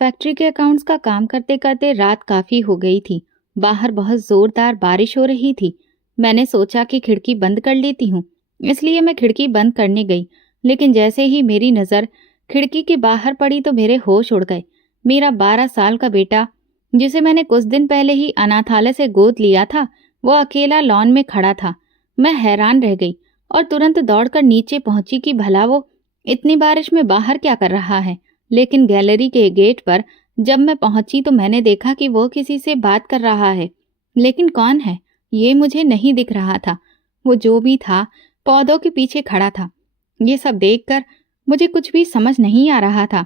Factory के accounts का काम करते करते रात काफी हो गई थी। बाहर बहुत जोरदार बारिश हो रही थी। मैंने सोचा कि खिड़की बंद कर लेती हूँ, इसलिए मैं खिड़की बंद करने गई। लेकिन जैसे ही मेरी नज़र खिड़की के बाहर पड़ी तो मेरे होश उड़ गए। मेरा 12 साल का बेटा, जिसे मैंने कुछ दिन पहले ही अनाथालय से गोद लिया था, वो अकेला लॉन में खड़ा था। मैं हैरान रह गई और तुरंत दौड़कर नीचे पहुंची कि भला वो इतनी बारिश में बाहर क्या कर रहा है। लेकिन गैलरी के गेट पर जब मैं पहुंची तो मैंने देखा कि वो किसी से बात कर रहा है। लेकिन कौन है, ये मुझे नहीं दिख रहा था। वो जो भी था, पौधों के पीछे खड़ा था। ये सब देखकर मुझे कुछ भी समझ नहीं आ रहा था।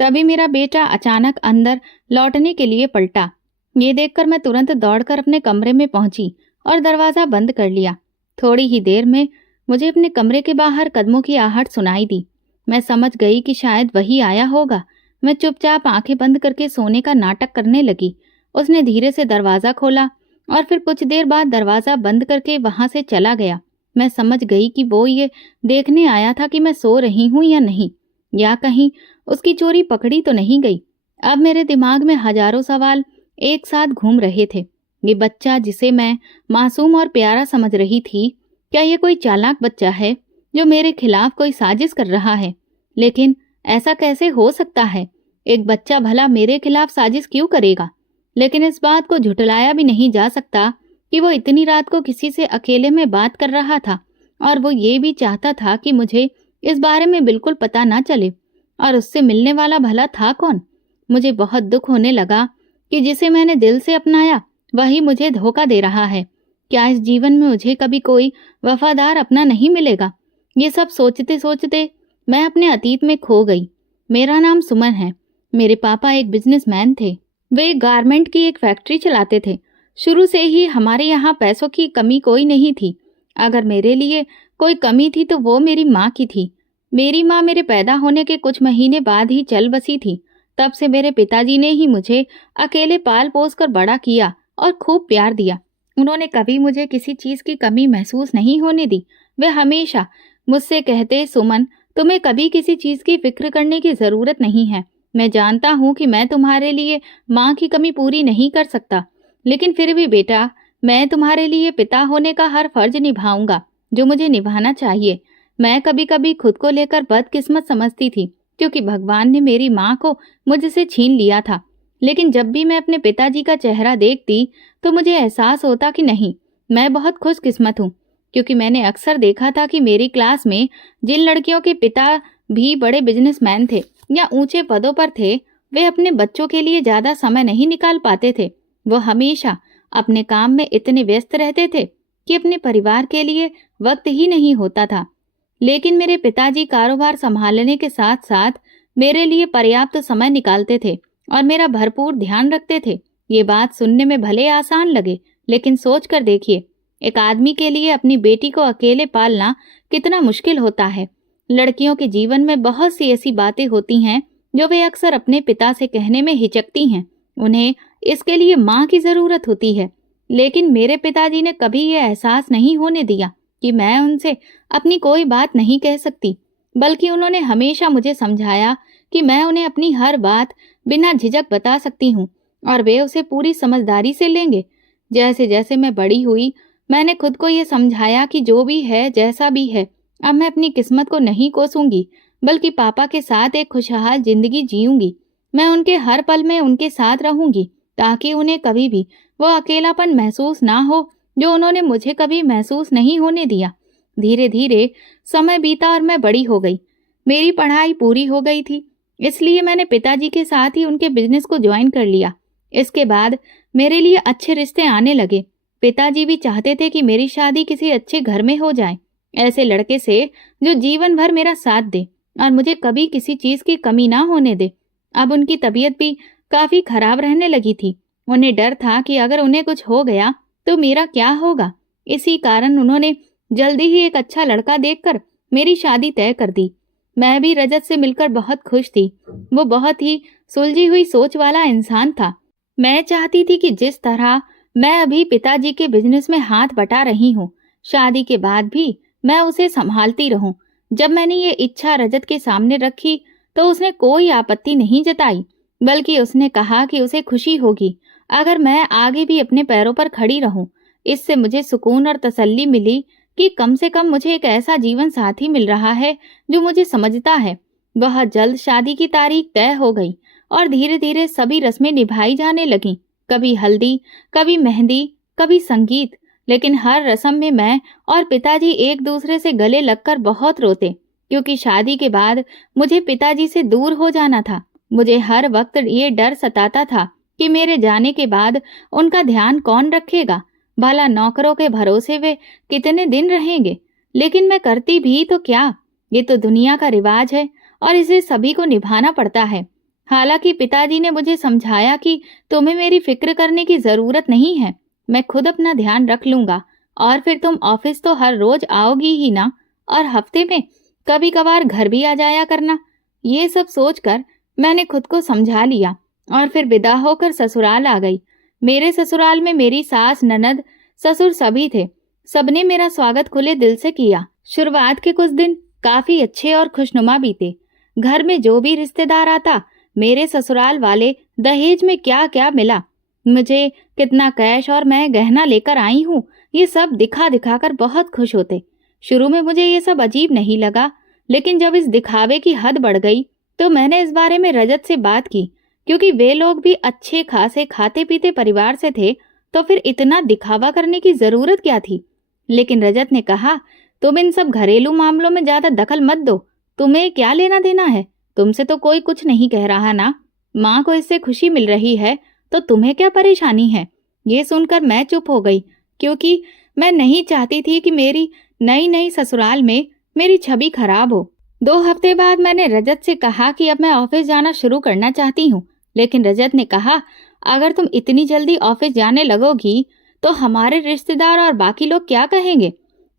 तभी मेरा बेटा अचानक अंदर लौटने के लिए पलटा। ये देखकर मैं तुरंत दौड़कर अपने कमरे में पहुंची और दरवाजा बंद कर लिया। थोड़ी ही देर में मुझे अपने कमरे के बाहर कदमों की आहट सुनाई दी। मैं समझ गई कि शायद वही आया होगा। मैं चुपचाप आंखें बंद करके सोने का नाटक करने लगी। उसने धीरे से दरवाजा खोला और फिर कुछ देर बाद दरवाजा बंद करके वहां से चला गया। मैं समझ गई कि वो ये देखने आया था कि मैं सो रही हूं या नहीं, या कहीं उसकी चोरी पकड़ी तो नहीं गई। अब मेरे दिमाग में हजारों सवाल एक साथ घूम रहे थे। ये बच्चा जिसे मैं मासूम और प्यारा समझ रही थी, क्या ये कोई चालाक बच्चा है जो मेरे खिलाफ कोई साजिश कर रहा है? लेकिन ऐसा कैसे हो सकता है? एक बच्चा भला मेरे खिलाफ साजिश क्यों करेगा? लेकिन इस बात को झुठलाया भी नहीं जा सकता कि वो इतनी रात को किसी से अकेले में बात कर रहा था, और वो ये भी चाहता था कि मुझे इस बारे में बिल्कुल पता ना चले। और उससे मिलने वाला भला था कौन? मुझे बहुत दुख होने लगा कि जिसे मैंने दिल से अपनाया वही मुझे धोखा दे रहा है। क्या इस जीवन में मुझे कभी कोई वफादार अपना नहीं मिलेगा? ये सब सोचते सोचते मैं अपने अतीत में खो गई। मेरा नाम सुमन है। मेरे पापा एक बिजनेसमैन थे। वे गारमेंट की एक फैक्ट्री चलाते थे। शुरू से ही हमारे यहाँ पैसों की कमी कोई नहीं थी। अगर मेरे लिए कोई कमी थी तो वो मेरी माँ की थी। मेरी माँ मेरे पैदा होने के कुछ महीने बाद ही चल बसी थी। तब से मेरे पिताजी ने ही मुझे अकेले पाल पोस कर बड़ा किया और खूब प्यार दिया। उन्होंने कभी मुझे किसी चीज की कमी महसूस नहीं होने दी। वे हमेशा मुझसे कहते, सुमन, तुम्हें कभी किसी चीज की फिक्र करने की जरूरत नहीं है। मैं जानता हूँ कि मैं तुम्हारे लिए माँ की कमी पूरी नहीं कर सकता, लेकिन फिर भी बेटा, मैं तुम्हारे लिए पिता होने का हर फर्ज निभाऊंगा जो मुझे निभाना चाहिए। मैं कभी कभी खुद को लेकर बदकिस्मत समझती थी, क्योंकि भगवान ने मेरी माँ को मुझसे छीन लिया था। लेकिन जब भी मैं अपने पिताजी का चेहरा देखती तो मुझे एहसास होता कि नहीं, मैं बहुत खुशकिस्मत हूँ, क्योंकि मैंने अक्सर देखा था कि मेरी क्लास में जिन लड़कियों के पिता भी बड़े बिजनेसमैन थे या ऊंचे पदों पर थे, वे अपने बच्चों के लिए ज्यादा समय नहीं निकाल पाते थे। वो हमेशा अपने काम में इतने व्यस्त रहते थे कि अपने परिवार के लिए वक्त ही नहीं होता था। लेकिन मेरे पिताजी कारोबार संभालने के साथ साथ मेरे लिए पर्याप्त समय निकालते थे और मेरा भरपूर ध्यान रखते थे। ये बात सुनने में भले आसान लगे, लेकिन सोच कर देखिए, एक आदमी के लिए अपनी बेटी को अकेले पालना कितना मुश्किल होता है। लड़कियों के जीवन में बहुत सी ऐसी बातें होती हैं जो वे अक्सर अपने पिता से कहने में हिचकती हैं। उन्हें इसके लिए माँ की जरूरत होती है। लेकिन मेरे पिताजी ने कभी ये एहसास नहीं होने दिया कि मैं उनसे अपनी कोई बात नहीं कह सकती, बल्कि उन्होंने हमेशा मुझे समझाया कि मैं उन्हें अपनी हर बात बिना झिझक बता सकती हूँ और वे उसे पूरी समझदारी से लेंगे। जैसे जैसे मैं बड़ी हुई, मैंने खुद को ये समझाया कि जो भी है, जैसा भी है, अब मैं अपनी किस्मत को नहीं कोसूंगी, बल्कि पापा के साथ एक खुशहाल जिंदगी जीऊंगी। मैं उनके हर पल में उनके साथ रहूंगी, ताकि उन्हें कभी भी वो अकेलापन महसूस ना हो जो उन्होंने मुझे कभी महसूस नहीं होने दिया। धीरे धीरे समय बीता और मैं बड़ी हो गई। मेरी पढ़ाई पूरी हो गई थी, इसलिए मैंने पिताजी के साथ ही उनके बिजनेस को ज्वाइन कर लिया। इसके बाद मेरे लिए अच्छे रिश्ते आने लगे। पिताजी भी चाहते थे कि मेरी शादी किसी अच्छे घर में हो जाए, ऐसे लड़के से जो जीवन भर मेरा साथ दे और मुझे कभी किसी चीज की कमी ना होने दे। अब उनकी तबीयत भी काफी खराब रहने लगी थी। उन्हें डर था कि अगर उन्हें कुछ हो गया तो मेरा क्या होगा। इसी कारण उन्होंने जल्दी ही एक अच्छा लड़का देखकर मेरी शादी तय कर दी। मैं भी रजत से मिलकर बहुत खुश थी। वो बहुत ही सुलझी हुई सोच वाला इंसान था। मैं चाहती थी कि जिस तरह मैं अभी पिताजी के बिजनेस में हाथ बटा रही हूँ, शादी के बाद भी मैं उसे संभालती रहूं। जब मैंने ये इच्छा रजत के सामने रखी तो उसने कोई आपत्ति नहीं जताई। बल्कि उसने कहा कि उसे खुशी होगी अगर मैं आगे भी अपने पैरों पर खड़ी रहूं। इससे मुझे सुकून और तसल्ली मिली कि कम से कम मुझे एक ऐसा जीवन साथी मिल रहा है जो मुझे समझता है। बहुत जल्द शादी की तारीख तय हो गई और धीरे धीरे सभी रस्में निभाई जाने लगीं। कभी हल्दी, कभी मेहंदी, कभी संगीत। लेकिन हर रस्म में मैं और पिताजी एक दूसरे से गले लगकर बहुत रोते, क्योंकि शादी के बाद मुझे पिताजी से दूर हो जाना था। मुझे हर वक्त ये डर सताता था कि मेरे जाने के बाद उनका ध्यान कौन रखेगा। भला नौकरों के भरोसे वे कितने दिन रहेंगे। लेकिन मैं करती भी तो क्या, ये तो दुनिया का रिवाज है और इसे सभी को निभाना पड़ता है। हालांकि पिताजी ने मुझे समझाया कि तुम्हें मेरी फिक्र करने की जरूरत नहीं है, मैं खुद अपना ध्यान रख लूंगा। और फिर तुम ऑफिस तो हर रोज आओगी ही ना, और हफ्ते में कभी कभार घर भी आ जाया करना। ये सब सोचकर मैंने खुद को समझा लिया और फिर विदा होकर ससुराल आ गई। मेरे ससुराल में मेरी सास, ननद, ससुर सभी थे। सबने मेरा स्वागत खुले दिल से किया। शुरुआत के कुछ दिन काफी अच्छे और खुशनुमा बीते। घर में जो भी रिश्तेदार आता, मेरे ससुराल वाले दहेज में क्या क्या मिला, मुझे कितना कैश और मैं गहना लेकर आई हूँ, ये सब दिखा दिखाकर बहुत खुश होते। शुरू में मुझे ये सब अजीब नहीं लगा, लेकिन जब इस दिखावे की हद बढ़ गई तो मैंने इस बारे में रजत से बात की। क्योंकि वे लोग भी अच्छे खासे खाते पीते परिवार से थे, तो फिर इतना दिखावा करने की जरूरत क्या थी। लेकिन रजत ने कहा, तुम इन सब घरेलू मामलों में ज्यादा दखल मत दो, तुम्हें क्या लेना देना है, तुमसे तो कोई कुछ नहीं कह रहा ना। माँ को इससे खुशी मिल रही है तो तुम्हें क्या परेशानी है। ये सुनकर मैं चुप हो गई, क्योंकि मैं नहीं चाहती थी कि मेरी नई नई ससुराल में मेरी छवि खराब हो। 2 हफ्ते बाद मैंने रजत से कहा कि अब मैं ऑफिस जाना शुरू करना चाहती हूँ। लेकिन रजत ने कहा, अगर तुम इतनी जल्दी ऑफिस जाने लगोगी तो हमारे रिश्तेदार और बाकी लोग क्या कहेंगे।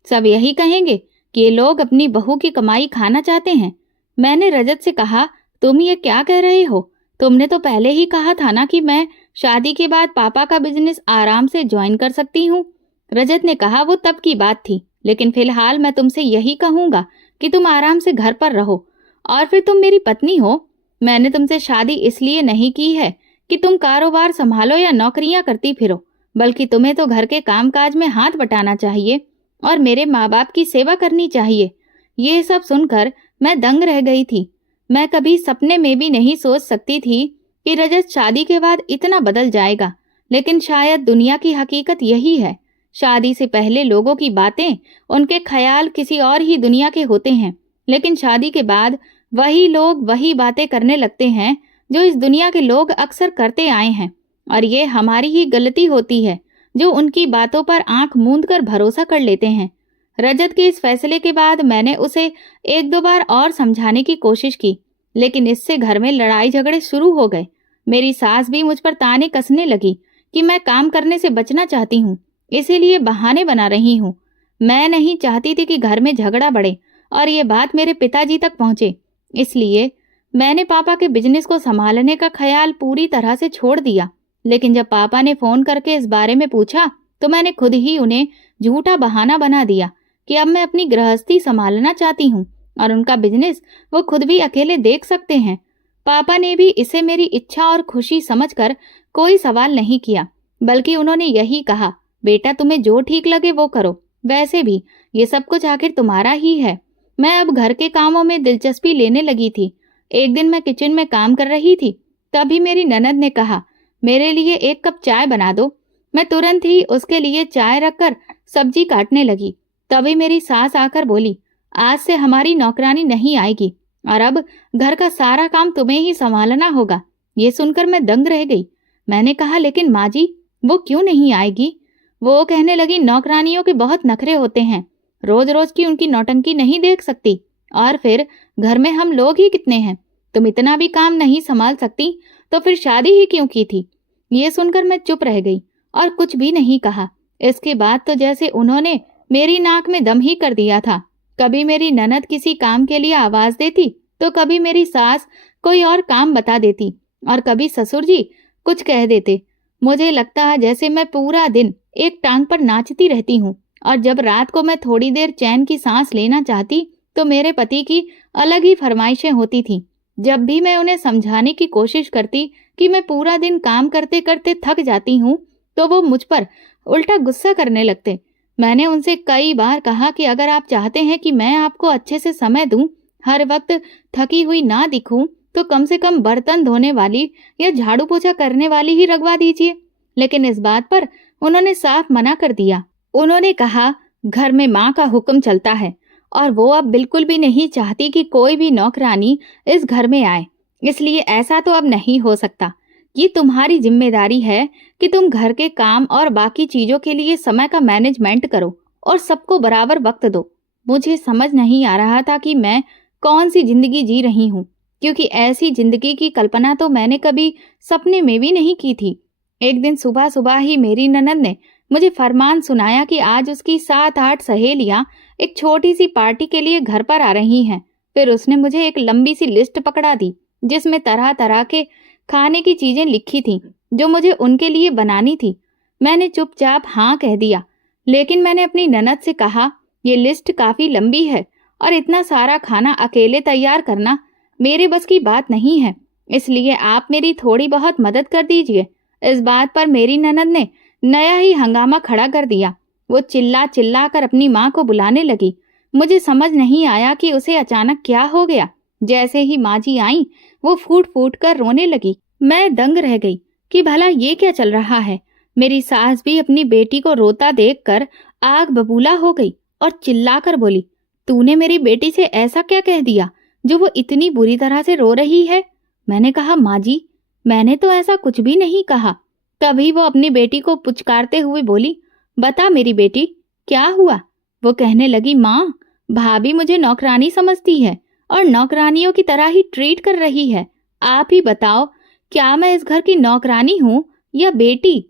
सब यही कहेंगे कि ये लोग अपनी बहू की कमाई खाना चाहते हैं। मैंने रजत से कहा, तुम ये क्या कह रहे हो, तुमने तो पहले ही कहा था ना कि मैं शादी के बाद पापा का बिजनेस आराम से ज्वाइन कर सकती हूँ। रजत ने कहा, वो तब की बात थी, लेकिन फिलहाल मैं तुमसे यही कहूंगा कि तुम आराम से घर पर रहो। और फिर तुम मेरी पत्नी हो। मैंने तुमसे शादी इसलिए नहीं की है कि तुम कारोबार संभालो या नौकरियां करती फिरो, बल्कि तुम्हें तो घर के कामकाज में हाथ बटाना चाहिए और मेरे माँ बाप की सेवा करनी चाहिए। ये सब सुनकर मैं दंग रह गई थी। मैं कभी सपने में भी नहीं सोच सकती थी कि रजत शादी के बाद इतना बदल जाएगा। लेकिन शायद दुनिया की हकीकत यही है। शादी से पहले लोगों की बातें, उनके ख्याल किसी और ही दुनिया के होते हैं, लेकिन शादी के बाद वही लोग वही बातें करने लगते हैं जो इस दुनिया के लोग अक्सर करते आए हैं। और ये हमारी ही गलती होती है जो उनकी बातों पर आंख मूंद कर भरोसा कर लेते हैं। रजत के इस फैसले के बाद मैंने उसे 1-2 बार और समझाने की कोशिश की, लेकिन इससे घर में लड़ाई झगड़े शुरू हो गए। मेरी सास भी मुझ पर ताने कसने लगी कि मैं काम करने से बचना चाहती हूँ, इसीलिए बहाने बना रही हूँ। मैं नहीं चाहती थी कि घर में झगड़ा बढ़े और ये बात मेरे पिताजी तक पहुंचे, इसलिए मैंने पापा के बिजनेस को संभालने का ख्याल पूरी तरह से छोड़ दिया। लेकिन जब पापा ने फोन करके इस बारे में पूछा तो मैंने खुद ही उन्हें झूठा बहाना बना दिया कि अब मैं अपनी गृहस्थी संभालना चाहती हूँ और उनका बिजनेस वो खुद भी अकेले देख सकते हैं। पापा ने भी इसे मेरी इच्छा और खुशी समझकर कोई सवाल नहीं किया, बल्कि उन्होंने यही कहा, बेटा तुम्हें जो ठीक लगे वो करो, वैसे भी ये सब कुछ आखिर तुम्हारा ही है। मैं अब घर के कामों में दिलचस्पी लेने लगी थी। एक दिन मैं किचन में काम कर रही थी, तभी मेरी ननद ने कहा, मेरे लिए 1 कप चाय बना दो। मैं तुरंत ही उसके लिए चाय रखकर सब्जी काटने लगी। तभी मेरी सास आकर बोली, आज से हमारी नौकरानी नहीं आएगी और अब घर का सारा काम तुम्हें ही संभालना होगा। ये सुनकर मैं दंग रह गई। मैंने कहा, लेकिन माँ जी, वो क्यों नहीं आएगी? वो कहने लगी, नौकरानियों के बहुत नखरे होते हैं, रोज रोज की उनकी नौटंकी नहीं देख सकती, और फिर घर में हम लोग ही कितने हैं, तुम इतना भी काम नहीं संभाल सकती तो फिर शादी ही क्यों की थी। ये सुनकर मैं चुप रह गई और कुछ भी नहीं कहा। इसके बाद तो जैसे उन्होंने मेरी नाक में दम ही कर दिया था। कभी मेरी ननद किसी काम के लिए आवाज देती तो कभी मेरी सास कोई और काम बता देती और कभी ससुर जी कुछ कह देते। मुझे लगता है जैसे मैं पूरा दिन एक टांग पर नाचती रहती हूँ, और जब रात को मैं थोड़ी देर चैन की सांस लेना चाहती तो मेरे पति की अलग ही फरमाइशें होती थी। जब भी मैं उन्हें समझाने की कोशिश करती कि मैं पूरा दिन काम करते करते थक जाती हूँ, तो वो मुझ पर उल्टा गुस्सा करने लगते। मैंने उनसे कई बार कहा कि अगर आप चाहते हैं कि मैं आपको अच्छे से समय दूं, हर वक्त थकी हुई ना दिखूं, तो कम से कम बर्तन धोने वाली या झाड़ू पोछा करने वाली ही रखवा दीजिए। लेकिन इस बात पर उन्होंने साफ मना कर दिया। उन्होंने कहा, घर में माँ का हुक्म चलता है और वो अब बिल्कुल भी नहीं चाहती कि कोई भी नौकरानी इस घर में आए, इसलिए ऐसा तो अब नहीं हो सकता। ये तुम्हारी जिम्मेदारी है कि तुम घर के काम और बाकी चीजों के लिए समय का मैनेजमेंट करो और सबको बराबर वक्त दो। मुझे समझ नहीं आ रहा था कि मैं कौन सी जिंदगी जी रही हूँ, क्योंकि ऐसी जिंदगी की कल्पना तो मैंने कभी सपने में भी नहीं की थी। एक दिन सुबह सुबह ही मेरी ननद ने मुझे फरमान सुनाया कि आज उसकी 7-8 सहेलियां एक छोटी सी पार्टी के लिए घर पर आ रही हैं। फिर उसने मुझे एक लंबी सी लिस्ट पकड़ा दी, जिसमें तरह तरह के खाने की चीजें लिखी थीं, जो मुझे उनके लिए बनानी थी। मैंने चुपचाप हाँ कह दिया, लेकिन मैंने अपनी ननद से कहा, ये लिस्ट काफी लंबी है और इतना सारा खाना अकेले तैयार करना मेरे बस की बात नहीं है, इसलिए आप मेरी थोड़ी बहुत मदद कर दीजिए। इस बात पर मेरी ननद ने नया ही हंगामा खड़ा कर दिया। वो चिल्ला चिल्ला कर अपनी माँ को बुलाने लगी। मुझे समझ नहीं आया कि उसे अचानक क्या हो गया। जैसे ही माँ जी आई, वो फूट फूट कर रोने लगी। मैं दंग रह गई कि भला ये क्या चल रहा है। मेरी सास भी अपनी बेटी को रोता देखकर आग बबूला हो गई और चिल्लाकर बोली, तूने मेरी बेटी से ऐसा क्या कह दिया जो वो इतनी बुरी तरह से रो रही है? मैंने कहा, माँ जी, मैंने तो ऐसा कुछ भी नहीं कहा। तभी वो अपनी बेटी को पुचकारते हुए बोली, बता मेरी बेटी, क्या हुआ? वो कहने लगी, माँ, भाभी मुझे नौकरानी समझती है और नौकरानियों की तरह ही ट्रीट कर रही है। आप ही बताओ, क्या मैं इस घर की नौकरानी हूँ या बेटी?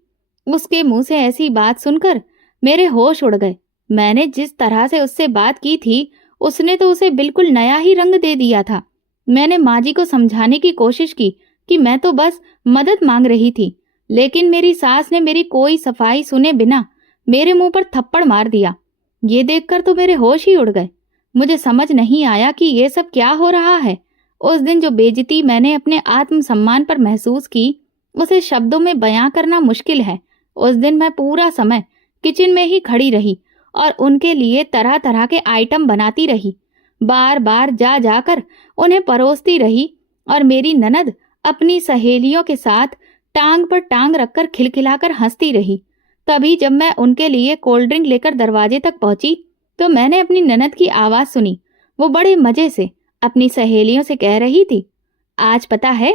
उसके मुंह से ऐसी बात सुनकर मेरे होश उड़ गए। मैंने जिस तरह से उससे बात की थी, उसने तो उसे बिल्कुल नया ही रंग दे दिया था। मैंने माँ जी को समझाने की कोशिश की कि मैं तो बस मदद मांग रही थी, लेकिन मेरी सास ने मेरी कोई सफाई सुने बिना मेरे मुंह पर थप्पड़ मार दिया। ये देखकर तो मेरे होश ही उड़ गए। मुझे समझ नहीं आया कि ये सब क्या हो रहा है। उस दिन जो बेइज्जती मैंने अपने आत्मसम्मान पर महसूस की, उसे शब्दों में बयां करना मुश्किल है। उस दिन मैं पूरा समय किचन में ही खड़ी रही और उनके लिए तरह तरह के आइटम बनाती रही। बार बार जा जाकर उन्हें परोसती रही और मेरी ननद अपनी सहेलियों के साथ टांग पर टांग रखकर खिलखिलाकर हंसती रही। तभी जब मैं उनके लिए कोल्ड ड्रिंक लेकर दरवाजे तक पहुंची, तो मैंने अपनी ननद की आवाज सुनी। वो बड़े मजे से अपनी सहेलियों से कह रही थी, आज पता है,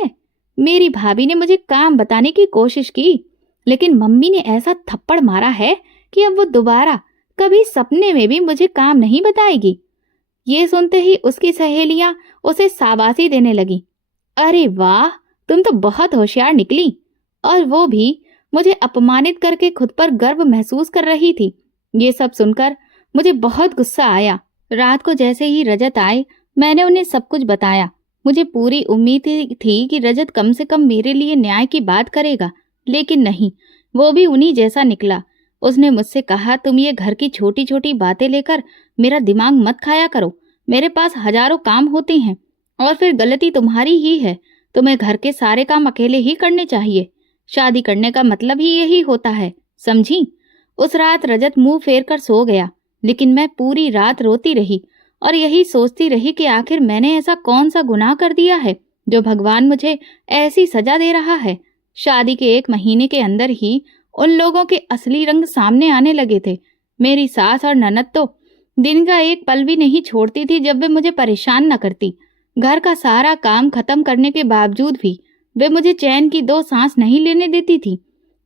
मेरी भाभी ने मुझे काम बताने की कोशिश की, लेकिन मम्मी ने ऐसा थप्पड़ मारा है कि अब वो दोबारा कभी सपने में भी मुझे काम नहीं बताएगी। ये सुनते ही उसकी सहेलियां उसे शाबाशी देने लगी। अरे वाह, तुम तो बहुत होशियार निकली। और वो भी मुझे अपमानित करके खुद पर गर्व महसूस कर रही थी। ये सब सुनकर मुझे बहुत गुस्सा आया। रात को जैसे ही रजत आए, मैंने उन्हें सब कुछ बताया। मुझे पूरी उम्मीद थी कि रजत कम से कम मेरे लिए न्याय की बात करेगा, लेकिन नहीं, वो भी उन्हीं जैसा निकला। उसने मुझसे कहा, तुम ये घर की छोटी छोटी बातें लेकर मेरा दिमाग मत खाया करो। मेरे पास हजारों काम होते हैं और फिर गलती तुम्हारी ही है। तुम्हें घर के सारे काम अकेले ही करने चाहिए। शादी करने का मतलब ही यही होता है, समझी? उस रात रजत मुंह फेर कर सो गया, लेकिन मैं पूरी रात रोती रही और यही सोचती रही कि आखिर मैंने ऐसा कौन सा गुनाह कर दिया है जो भगवान मुझे ऐसी सजा दे रहा है। शादी के 1 महीने के अंदर ही उन लोगों के असली रंग सामने आने लगे थे। मेरी सास और ननद तो दिन का एक पल भी नहीं छोड़ती थी जब वे मुझे परेशान न करती। घर का सारा काम खत्म करने के बावजूद भी वे मुझे चैन की 2 सांस नहीं लेने देती थी।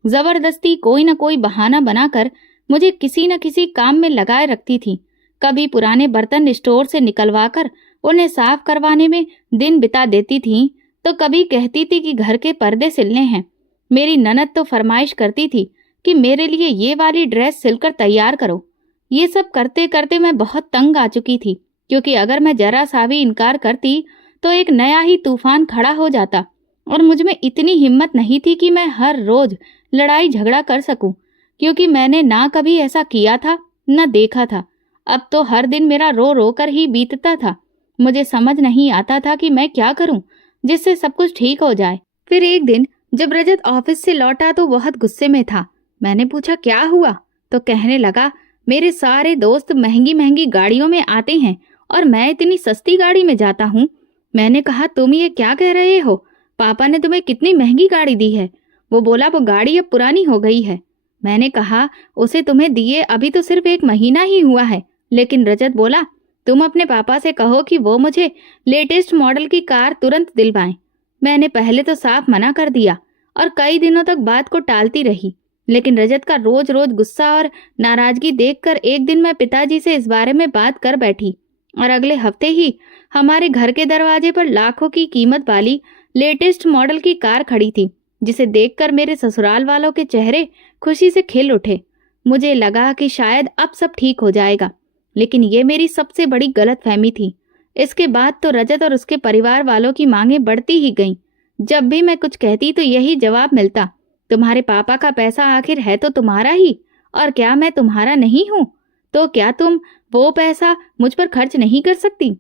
जबरदस्ती कोई न कोई बहाना बनाकर मुझे किसी न किसी काम में लगाए रखती थी। कभी पुराने बर्तन स्टोर से निकलवाकर उन्हें साफ करवाने में दिन बिता देती थी, तो कभी कहती थी कि घर के पर्दे सिलने हैं। मेरी ननद तो फरमाइश करती थी कि मेरे लिए ये वाली ड्रेस सिलकर तैयार करो। ये सब करते करते मैं बहुत तंग आ चुकी थी, क्योंकि अगर मैं जरा सा भी इनकार करती तो एक नया ही तूफान खड़ा हो जाता और मुझ में इतनी हिम्मत नहीं थी कि मैं हर रोज लड़ाई झगड़ा कर सकूं, क्योंकि मैंने ना कभी ऐसा किया था न देखा था। अब तो हर दिन मेरा रो रो कर ही बीतता था। मुझे समझ नहीं आता था कि मैं क्या करूं जिससे सब कुछ ठीक हो जाए। फिर एक दिन जब रजत ऑफिस से लौटा तो बहुत गुस्से में था। मैंने पूछा क्या हुआ, तो कहने लगा मेरे सारे दोस्त महंगी महंगी गाड़ियों में आते हैं और मैं इतनी सस्ती गाड़ी में जाता हूँ। मैंने कहा तुम ये क्या कह रहे हो, पापा ने तुम्हें कितनी महंगी गाड़ी दी है। वो बोला वो गाड़ी अब पुरानी हो गई है। मैंने कहा उसे तुम्हें दिए अभी तो सिर्फ 1 महीना ही हुआ है। लेकिन रजत बोला तुम अपने पापा से कहो कि वो मुझे लेटेस्ट मॉडल की कार तुरंत दिलवाएं। मैंने पहले तो साफ मना कर दिया और कई दिनों तक बात को टालती रही, लेकिन रजत का रोज रोज गुस्सा और नाराजगी देखकर एक दिन मैं पिताजी से इस बारे में बात कर बैठी और अगले हफ्ते ही हमारे घर के दरवाजे पर लाखों की कीमत वाली लेटेस्ट मॉडल की कार खड़ी थी, जिसे देखकर मेरे ससुराल वालों के चेहरे खुशी से खिल उठे। मुझे लगा कि शायद अब सब ठीक हो जाएगा, लेकिन ये मेरी सबसे बड़ी गलतफहमी थी। इसके बाद तो रजत और उसके परिवार वालों की मांगें बढ़ती ही गईं। जब भी मैं कुछ कहती तो यही जवाब मिलता, तुम्हारे पापा का पैसा आखिर है तो तुम्हारा ही, और क्या मैं तुम्हारा नहीं हूँ? तो क्या तुम वो पैसा मुझ पर खर्च नहीं कर सकती?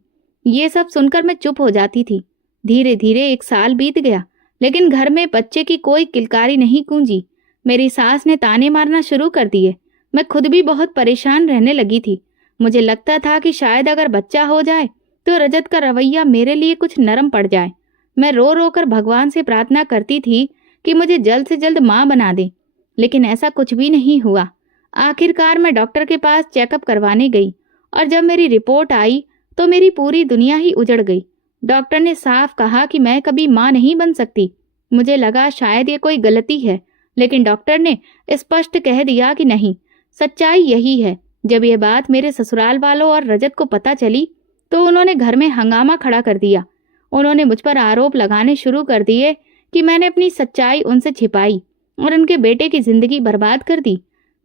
ये सब सुनकर मैं चुप हो जाती थी। धीरे धीरे 1 साल बीत गया, लेकिन घर में बच्चे की कोई किलकारी नहीं गूंजी। मेरी सास ने ताने मारना शुरू कर दिए। मैं खुद भी बहुत परेशान रहने लगी थी। मुझे लगता था कि शायद अगर बच्चा हो जाए तो रजत का रवैया मेरे लिए कुछ नरम पड़ जाए। मैं रो रो कर भगवान से प्रार्थना करती थी कि मुझे जल्द से जल्द माँ बना दे, लेकिन ऐसा कुछ भी नहीं हुआ। आखिरकार मैं डॉक्टर के पास चेकअप करवाने गई और जब मेरी रिपोर्ट आई तो मेरी पूरी दुनिया ही उजड़ गई। डॉक्टर ने साफ कहा कि मैं कभी माँ नहीं बन सकती। मुझे लगा शायद ये कोई गलती है, लेकिन डॉक्टर ने स्पष्ट कह दिया कि नहीं, सच्चाई यही है। जब ये बात मेरे ससुराल वालों और रजत को पता चली तो उन्होंने घर में हंगामा खड़ा कर दिया। उन्होंने मुझ पर आरोप लगाने शुरू कर दिए कि मैंने अपनी सच्चाई उनसे छिपाई और उनके बेटे की जिंदगी बर्बाद कर दी।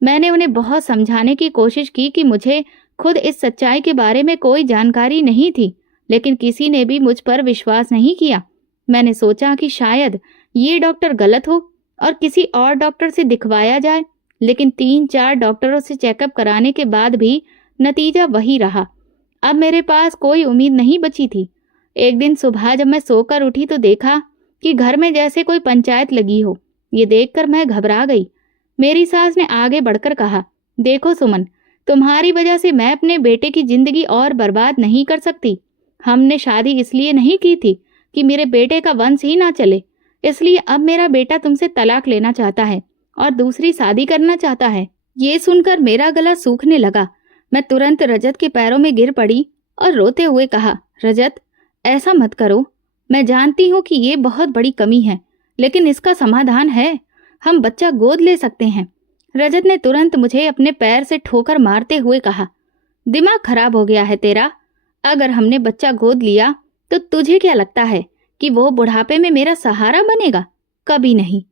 मैंने उन्हें बहुत समझाने की कोशिश की कि मुझे खुद इस सच्चाई के बारे में कोई जानकारी नहीं थी, लेकिन किसी ने भी मुझ पर विश्वास नहीं किया। मैंने सोचा कि शायद ये डॉक्टर गलत हो और किसी और डॉक्टर से दिखवाया जाए, लेकिन 3-4 डॉक्टरों से चेकअप कराने के बाद भी नतीजा वही रहा। अब मेरे पास कोई उम्मीद नहीं बची थी। एक दिन सुबह जब मैं सोकर उठी तो देखा कि घर में जैसे कोई पंचायत लगी हो। ये देखकर मैं घबरा गई। मेरी सास ने आगे बढ़कर कहा, देखो सुमन, तुम्हारी वजह से मैं अपने बेटे की जिंदगी और बर्बाद नहीं कर सकती। हमने शादी इसलिए नहीं की थी कि मेरे बेटे का वंश ही ना चले, इसलिए अब मेरा बेटा तुमसे तलाक लेना चाहता है और दूसरी शादी करना चाहता है। ये सुनकर मेरा गला सूखने लगा। मैं तुरंत रजत के पैरों में गिर पड़ी और रोते हुए कहा, रजत, ऐसा मत करो। मैं जानती हूँ कि ये बहुत बड़ी कमी है, लेकिन इसका समाधान है। हम बच्चा गोद ले सकते हैं। रजत ने तुरंत मुझे अपने पैर से ठोकर मारते हुए कहा, दिमाग खराब हो गया है तेरा। अगर हमने बच्चा गोद लिया तो तुझे क्या लगता है कि वो बुढ़ापे में मेरा सहारा बनेगा? कभी नहीं।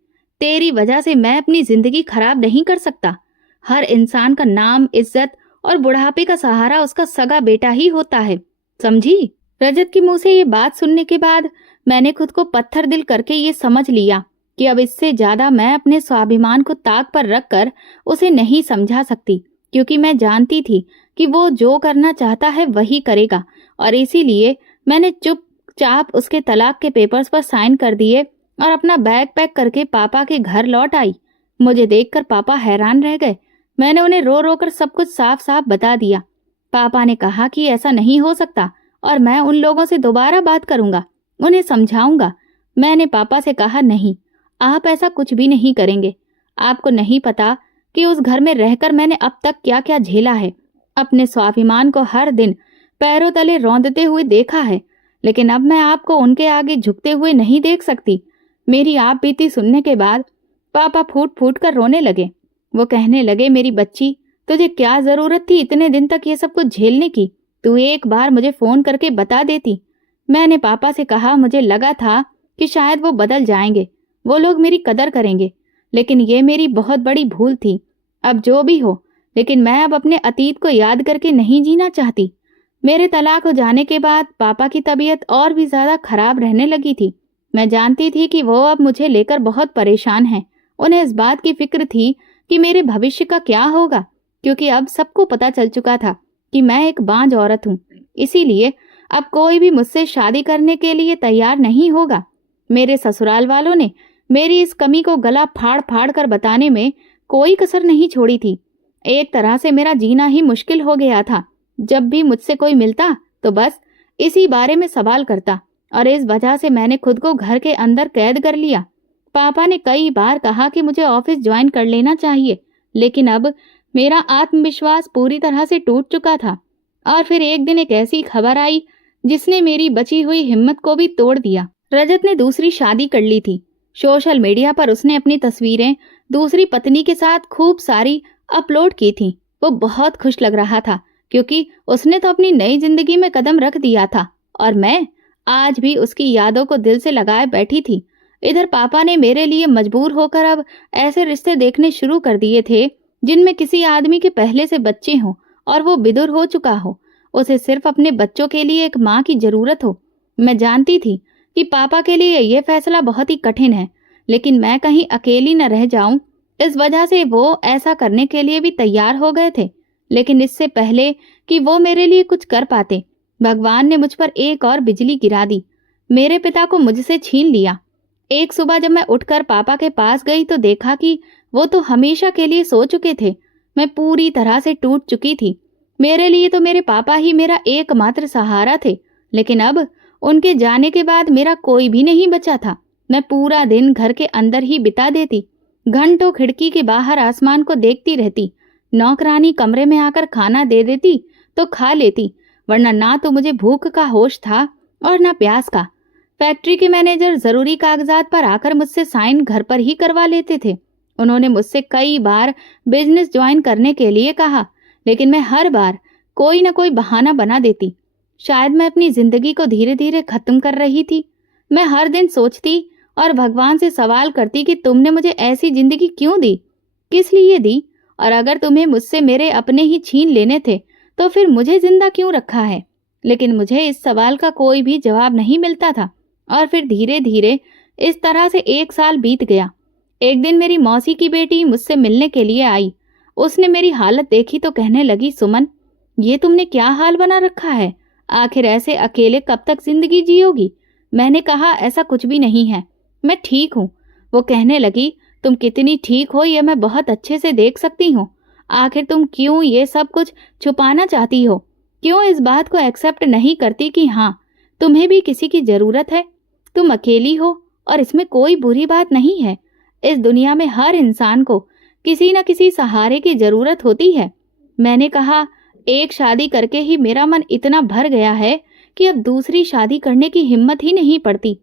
तेरी वजह से मैं अपनी जिंदगी खराब नहीं कर सकता। हर इंसान का नाम, इज्जत और बुढ़ापे का सहारा उसका सगा बेटा ही होता है, समझी? रजत के मुंह से ये बात सुनने के बाद मैंने खुद को पत्थर दिल करके ये समझ लिया कि अब इससे ज्यादा मैं अपने स्वाभिमान को ताक पर रखकर उसे नहीं समझा सकती, क्योंकि मैं जानती थी कि वो जो करना चाहता है वही करेगा, और इसीलिए मैंने चुपचाप उसके तलाक के पेपर्स पर साइन कर दिए और अपना बैग पैक करके पापा के घर लौट आई। मुझे देखकर पापा हैरान रह गए। मैंने उन्हें रो रो कर सब कुछ साफ साफ बता दिया। पापा ने कहा कि ऐसा नहीं हो सकता और मैं उन लोगों से दोबारा बात करूंगा, उन्हें समझाऊंगा। मैंने पापा से कहा, नहीं, आप ऐसा कुछ भी नहीं करेंगे। आपको नहीं पता कि उस घर में रहकर मैंने अब तक क्या क्या झेला है। अपने स्वाभिमान को हर दिन पैरों तले रौंदते हुए देखा है, लेकिन अब मैं आपको उनके आगे झुकते हुए नहीं देख सकती। मेरी आप बीती सुनने के बाद पापा फूट फूट कर रोने लगे। वो कहने लगे, मेरी बच्ची, तुझे क्या जरूरत थी इतने दिन तक ये सब कुछ झेलने की? तू एक बार मुझे फोन करके बता देती। मैंने पापा से कहा, मुझे लगा था कि शायद वो बदल जाएंगे, वो लोग मेरी कदर करेंगे, लेकिन ये मेरी बहुत बड़ी भूल थी। अब जो भी हो, लेकिन मैं अब अपने अतीत को याद करके नहीं जीना चाहती। मेरे तलाक हो जाने के बाद पापा की तबीयत और भी ज्यादा खराब रहने लगी थी। मैं जानती थी कि वो अब मुझे लेकर बहुत परेशान हैं। उन्हें इस बात की फिक्र थी कि मेरे भविष्य का क्या होगा, क्योंकि अब सबको पता चल चुका था कि मैं एक बांझ औरत हूँ। इसीलिए अब कोई भी मुझसे शादी करने के लिए तैयार नहीं होगा। मेरे ससुराल वालों ने मेरी इस कमी को गला फाड़ फाड़ कर बताने में कोई कसर नहीं छोड़ी थी। एक तरह से मेरा जीना ही मुश्किल हो गया था। जब भी मुझसे कोई मिलता तो बस इसी बारे में सवाल करता, और इस वजह से मैंने खुद को घर के अंदर कैद कर लिया। पापा ने कई बार कहा कि मुझे ऑफिस ज्वाइन कर लेना चाहिए, लेकिन अब मेरा आत्मविश्वास पूरी तरह से टूट चुका था। और फिर एक दिन एक ऐसी खबर आई जिसने मेरी बची हुई हिम्मत को भी तोड़ दिया। रजत ने दूसरी शादी कर ली थी। सोशल मीडिया पर उसने अपनी तस्वीरें दूसरी पत्नी के साथ खूब सारी अपलोड की थी। वो बहुत खुश लग रहा था, क्योंकि उसने तो अपनी नई जिंदगी में कदम रख दिया था, और मैं आज भी उसकी यादों को दिल से लगाए बैठी थी। इधर पापा ने मेरे लिए मजबूर होकर अब ऐसे रिश्ते देखने शुरू कर दिए थे जिनमें किसी आदमी के पहले से बच्चे हों और वो विदुर हो चुका हो। उसे सिर्फ अपने बच्चों के लिए एक माँ की जरूरत हो। मैं जानती थी कि पापा के लिए यह फैसला बहुत ही कठिन है, लेकिन मैं कहीं अकेली न रह जाऊं, इस वजह से वो ऐसा करने के लिए भी तैयार हो गए थे। लेकिन इससे पहले कि वो मेरे लिए कुछ कर पाते, भगवान ने मुझ पर एक और बिजली गिरा दी। मेरे पिता को मुझसे छीन लिया। एक सुबह जब मैं उठकर पापा के पास गई तो देखा कि वो तो हमेशा के लिए सो चुके थे। मैं पूरी तरह से टूट चुकी थी। मेरे लिए तो मेरे पापा ही मेरा एकमात्र सहारा थे, लेकिन अब उनके जाने के बाद मेरा कोई भी नहीं बचा था। मैं पूरा दिन घर के अंदर ही बिता देती, घंटों खिड़की के बाहर आसमान को देखती रहती। नौकरानी कमरे में आकर खाना दे देती तो खा लेती, वरना ना तो मुझे भूख का होश था और ना प्यास का। फैक्ट्री के मैनेजर जरूरी कागजात पर आकर मुझसे साइन घर पर ही करवा लेते थे। उन्होंने मुझसे कई बार बिजनेस ज्वाइन करने के लिए कहा, लेकिन मैं हर बार कोई ना कोई बहाना बना देती। शायद मैं अपनी जिंदगी को धीरे धीरे खत्म कर रही थी। मैं हर दिन सोचती और भगवान से सवाल करती कि तुमने मुझे ऐसी जिंदगी क्यों दी, किस लिए दी, और अगर तुम्हें मुझसे मेरे अपने ही छीन लेने थे तो फिर मुझे जिंदा क्यों रखा है। लेकिन मुझे इस सवाल का कोई भी जवाब नहीं मिलता था। और फिर धीरे धीरे इस तरह से 1 साल बीत गया। एक दिन मेरी मौसी की बेटी मुझसे मिलने के लिए आई। उसने मेरी हालत देखी तो कहने लगी, सुमन, ये तुमने क्या हाल बना रखा है? आखिर ऐसे अकेले कब तक जिंदगी जियोगी? मैंने कहा, ऐसा कुछ भी नहीं है, मैं ठीक हूँ। वो कहने लगी, तुम कितनी ठीक हो ये मैं बहुत अच्छे से देख सकती हूँ। आखिर तुम क्यों ये सब कुछ छुपाना चाहती हो? क्यों इस बात को एक्सेप्ट नहीं करती कि हाँ, तुम्हें भी किसी की जरूरत है? तुम अकेली हो और इसमें कोई बुरी बात नहीं है। इस दुनिया में हर इंसान को किसी न किसी सहारे की जरूरत होती है। मैंने कहा, एक शादी करके ही मेरा मन इतना भर गया है कि अब दूसरी शादी करने की हिम्मत ही नहीं पड़ती।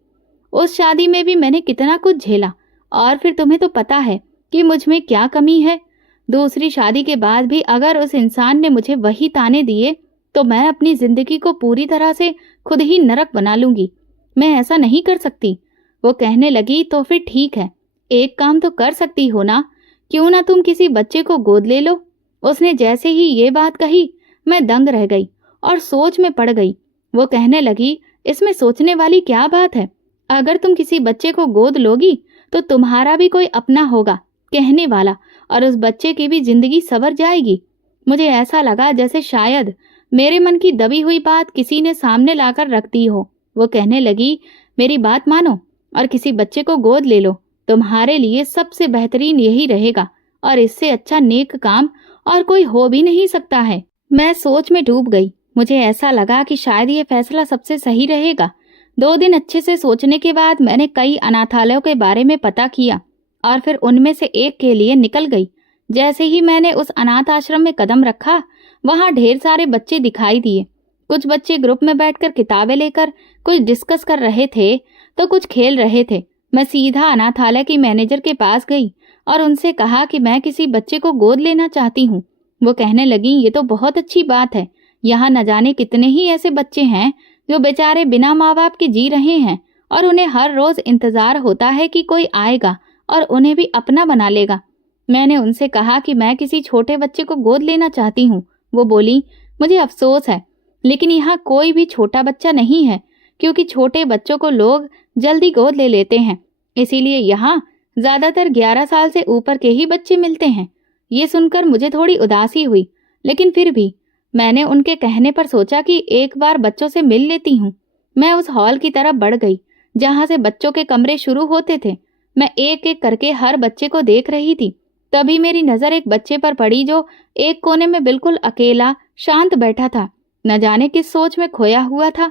उस शादी में भी मैंने कितना कुछ झेला, और फिर तुम्हें तो पता है कि मुझ में क्या कमी है। दूसरी शादी के बाद भी अगर उस इंसान ने मुझे वही ताने दिए तो मैं अपनी जिंदगी को पूरी तरह से खुद ही नरक बना लूंगी। मैं ऐसा नहीं कर सकती। वो कहने लगी, तो फिर ठीक है, एक काम तो कर सकती हो ना, क्यों ना तुम किसी बच्चे को गोद ले लो। उसने जैसे ही ये बात कही मैं दंग रह गई और सोच में पड़ गई। वो कहने लगी, इसमें सोचने वाली क्या बात है? अगर तुम किसी बच्चे को गोद लोगी तो तुम्हारा भी कोई अपना होगा कहने वाला, और उस बच्चे की भी जिंदगी संवर जाएगी। मुझे ऐसा लगा जैसे शायद मेरे मन की दबी हुई बात किसी ने सामने लाकर रख दी हो। वो कहने लगी, मेरी बात मानो और किसी बच्चे को गोद ले लो। तुम्हारे लिए सबसे बेहतरीन यही रहेगा, और इससे अच्छा नेक काम और कोई हो भी नहीं सकता है। मैं सोच में डूब गई। मुझे ऐसा लगा कि शायद ये फैसला सबसे सही रहेगा। 2 दिन अच्छे से सोचने के बाद मैंने कई अनाथालयों के बारे में पता किया और फिर उनमें से एक के लिए निकल गई। जैसे ही मैंने उस अनाथ आश्रम में कदम रखा, वहां ढेर सारे बच्चे दिखाई दिए। कुछ बच्चे ग्रुप में बैठकर किताबें लेकर कुछ डिस्कस कर रहे थे तो कुछ खेल रहे थे। मैं सीधा अनाथालय की मैनेजर के पास गई और उनसे कहा कि मैं किसी बच्चे को गोद लेना चाहती हूँ। वो कहने लगी, ये तो बहुत अच्छी बात है। यहाँ न जाने कितने ही ऐसे बच्चे हैं जो बेचारे बिना माँ बाप के जी रहे हैं और उन्हें हर रोज इंतजार होता है कि कोई आएगा और उन्हें भी अपना बना लेगा। मैंने उनसे कहा कि मैं किसी छोटे बच्चे को गोद लेना चाहती हूँ। वो बोली, मुझे अफसोस है, लेकिन यहाँ कोई भी छोटा बच्चा नहीं है, क्योंकि छोटे बच्चों को लोग जल्दी गोद ले लेते हैं। इसीलिए यहाँ ज्यादातर 11 साल से ऊपर के ही बच्चे मिलते हैं। ये सुनकर मुझे थोड़ी उदासी हुई, लेकिन फिर भी मैंने उनके कहने पर सोचा कि एक बार बच्चों से मिल लेती हूँ। मैं उस हॉल की तरफ बढ़ गई जहां से बच्चों के कमरे शुरू होते थे। मैं एक एक करके हर बच्चे को देख रही थी। तभी मेरी नजर एक बच्चे पर पड़ी जो एक कोने में बिल्कुल अकेला शांत बैठा था। न जाने किस सोच में खोया हुआ था।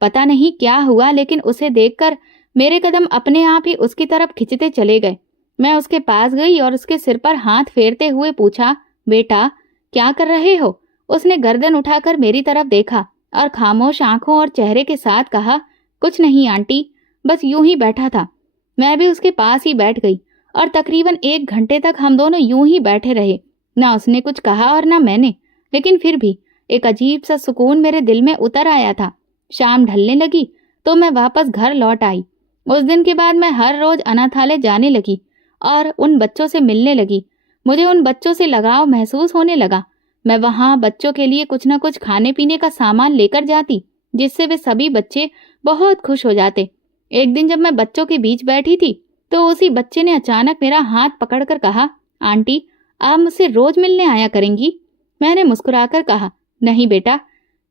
पता नहीं क्या हुआ, लेकिन उसे देखकर मेरे कदम अपने आप ही उसकी तरफ खिंचते चले गए। मैं उसके पास गई और उसके सिर पर हाथ फेरते हुए पूछा, बेटा क्या कर रहे हो? उसने गर्दन उठाकर मेरी तरफ देखा और खामोश आंखों और चेहरे के साथ कहा, कुछ नहीं आंटी, बस यूं ही बैठा था। मैं भी उसके पास ही बैठ गई और तकरीबन 1 घंटे तक हम दोनों यूं ही बैठे रहे। ना उसने कुछ कहा और ना मैंने, लेकिन फिर भी एक अजीब सा सुकून मेरे दिल में उतर आया था। शाम ढलने लगी तो मैं वापस घर लौट आई। उस दिन के बाद मैं हर रोज अनाथालय जाने लगी और उन बच्चों से मिलने लगी। मुझे उन बच्चों से लगाव महसूस होने लगा। मैं वहां बच्चों के लिए कुछ न कुछ खाने पीने का सामान लेकर जाती, जिससे वे सभी बच्चे बहुत खुश हो जाते। एक दिन जब मैं बच्चों के बीच बैठी थी तो उसी बच्चे ने अचानक मेरा हाथ पकड़कर कहा, आंटी आप मुझसे रोज मिलने आया करेंगी? मैंने मुस्कुराकर कहा, नहीं बेटा।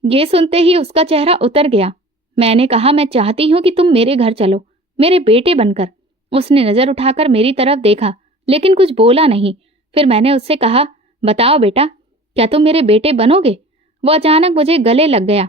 ये सुनते ही उसका चेहरा उतर गया। मैंने कहा, मैं चाहती हूँ कि तुम मेरे घर चलो, मेरे बेटे बनकर। उसने नजर उठाकर मेरी तरफ देखा, लेकिन कुछ बोला नहीं। फिर मैंने उससे कहा, बताओ बेटा, क्या तुम मेरे बेटे बनोगे? वो अचानक मुझे गले लग गया।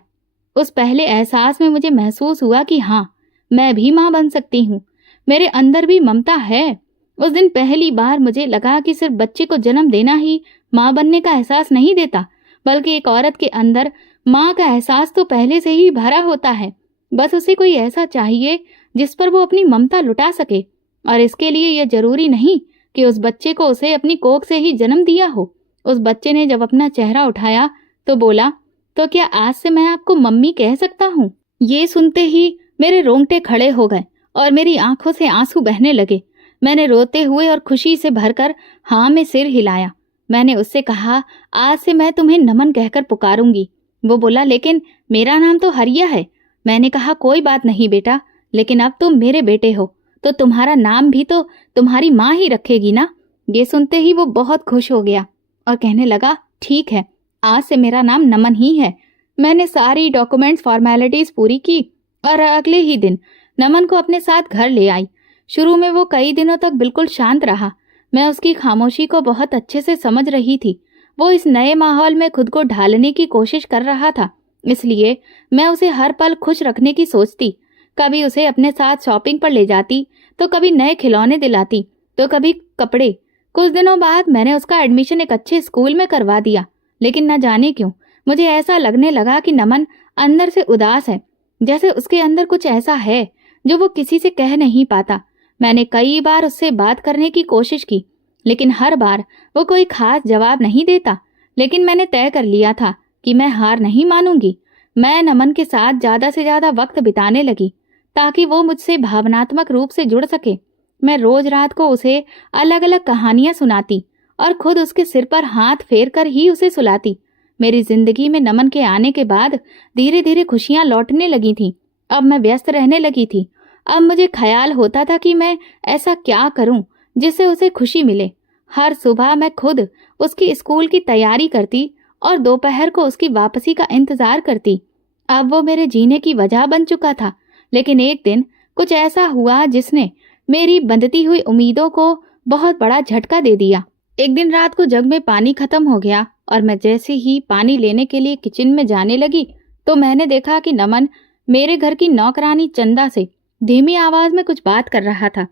उस पहले एहसास में मुझे महसूस हुआ कि हाँ, मैं भी माँ बन सकती हूँ। मेरे अंदर भी ममता है। उस दिन पहली बार मुझे लगा कि सिर्फ बच्चे को जन्म देना ही माँ बनने का एहसास नहीं देता, बल्कि एक औरत के अंदर माँ का एहसास तो पहले से ही भरा होता है। बस उसे कोई ऐसा चाहिए जिस पर वो अपनी ममता लुटा सके। और इसके लिए यह जरूरी नहीं कि उस बच्चे को उसे अपनी कोख से ही जन्म दिया हो। उस बच्चे ने जब अपना चेहरा उठाया तो बोला, तो क्या आज से मैं आपको मम्मी कह सकता हूँ? ये सुनते ही मेरे रोंगटे खड़े हो गए और मेरी आंखों से आंसू बहने लगे। मैंने रोते हुए और खुशी से भरकर हाँ में सिर हिलाया। मैंने उससे कहा, आज से मैं तुम्हें नमन कहकर पुकारूंगी। वो बोला, लेकिन मेरा नाम तो हरिया है। मैंने कहा, कोई बात नहीं बेटा, लेकिन अब तुम मेरे बेटे हो तो तुम्हारा नाम भी तो तुम्हारी माँ ही रखेगी ना। ये सुनते ही वो बहुत खुश हो गया और कहने लगा, ठीक है, आज से मेरा नाम नमन ही है। मैंने सारी डॉक्यूमेंट्स फॉर्मेलिटीज पूरी की और अगले ही दिन नमन को अपने साथ घर ले आई। शुरू में वो कई दिनों तक बिल्कुल शांत रहा। मैं उसकी खामोशी को बहुत अच्छे से समझ रही थी। वो इस नए माहौल में खुद को ढालने की कोशिश कर रहा था, इसलिए मैं उसे हर पल खुश रखने की सोचती। कभी उसे अपने साथ शॉपिंग पर ले जाती, तो कभी नए खिलौने दिलाती, तो कभी कपड़े। कुछ दिनों बाद मैंने उसका एडमिशन एक अच्छे स्कूल में करवा दिया, लेकिन न जाने क्यों मुझे ऐसा लगने लगा कि नमन अंदर से उदास है, जैसे उसके अंदर कुछ ऐसा है जो वो किसी से कह नहीं पाता। मैंने कई बार उससे बात करने की कोशिश की, लेकिन हर बार वो कोई खास जवाब नहीं देता। लेकिन मैंने तय कर लिया था कि मैं हार नहीं मानूंगी। मैं नमन के साथ ज्यादा से ज्यादा वक्त बिताने लगी ताकि वो मुझसे भावनात्मक रूप से जुड़ सके। मैं रोज रात को उसे अलग अलग कहानियां सुनाती और खुद उसके सिर पर हाथ फेर कर ही उसे सुलाती। मेरी जिंदगी में नमन के आने के बाद धीरे धीरे खुशियां लौटने लगी थीं। अब मैं व्यस्त रहने लगी थी। अब मुझे ख्याल होता था कि मैं ऐसा क्या करूं जिससे उसे खुशी मिले। हर सुबह मैं खुद उसकी स्कूल की तैयारी करती और दोपहर को उसकी वापसी का इंतजार करती। अब वो मेरे जीने की वजह बन चुका था। लेकिन एक दिन कुछ ऐसा हुआ जिसने मेरी बंधती हुई उम्मीदों को बहुत बड़ा झटका दे दिया। एक दिन रात को जग में पानी खत्म हो गया और मैं जैसे ही पानी लेने के लिए किचन में जाने लगी तो मैंने देखा कि नमन मेरे घर की नौकरानी चंदा से धीमी आवाज में कुछ बात कर रहा था।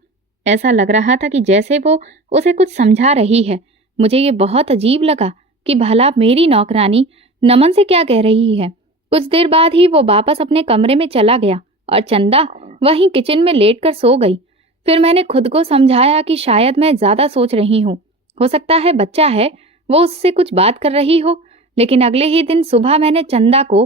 ऐसा लग रहा था कि जैसे वो उसे कुछ समझा रही है। मुझे ये बहुत अजीब लगा कि भला मेरी नौकरानी नमन से क्या कह रही है। कुछ देर बाद ही वो वापस अपने कमरे में चला गया और चंदा वहीं किचन में लेटकर सो गई। फिर मैंने खुद को समझाया कि शायद मैं ज्यादा सोच रही हूँ। हो सकता है बच्चा है, वो उससे कुछ बात कर रही हो। लेकिन अगले ही दिन सुबह मैंने चंदा को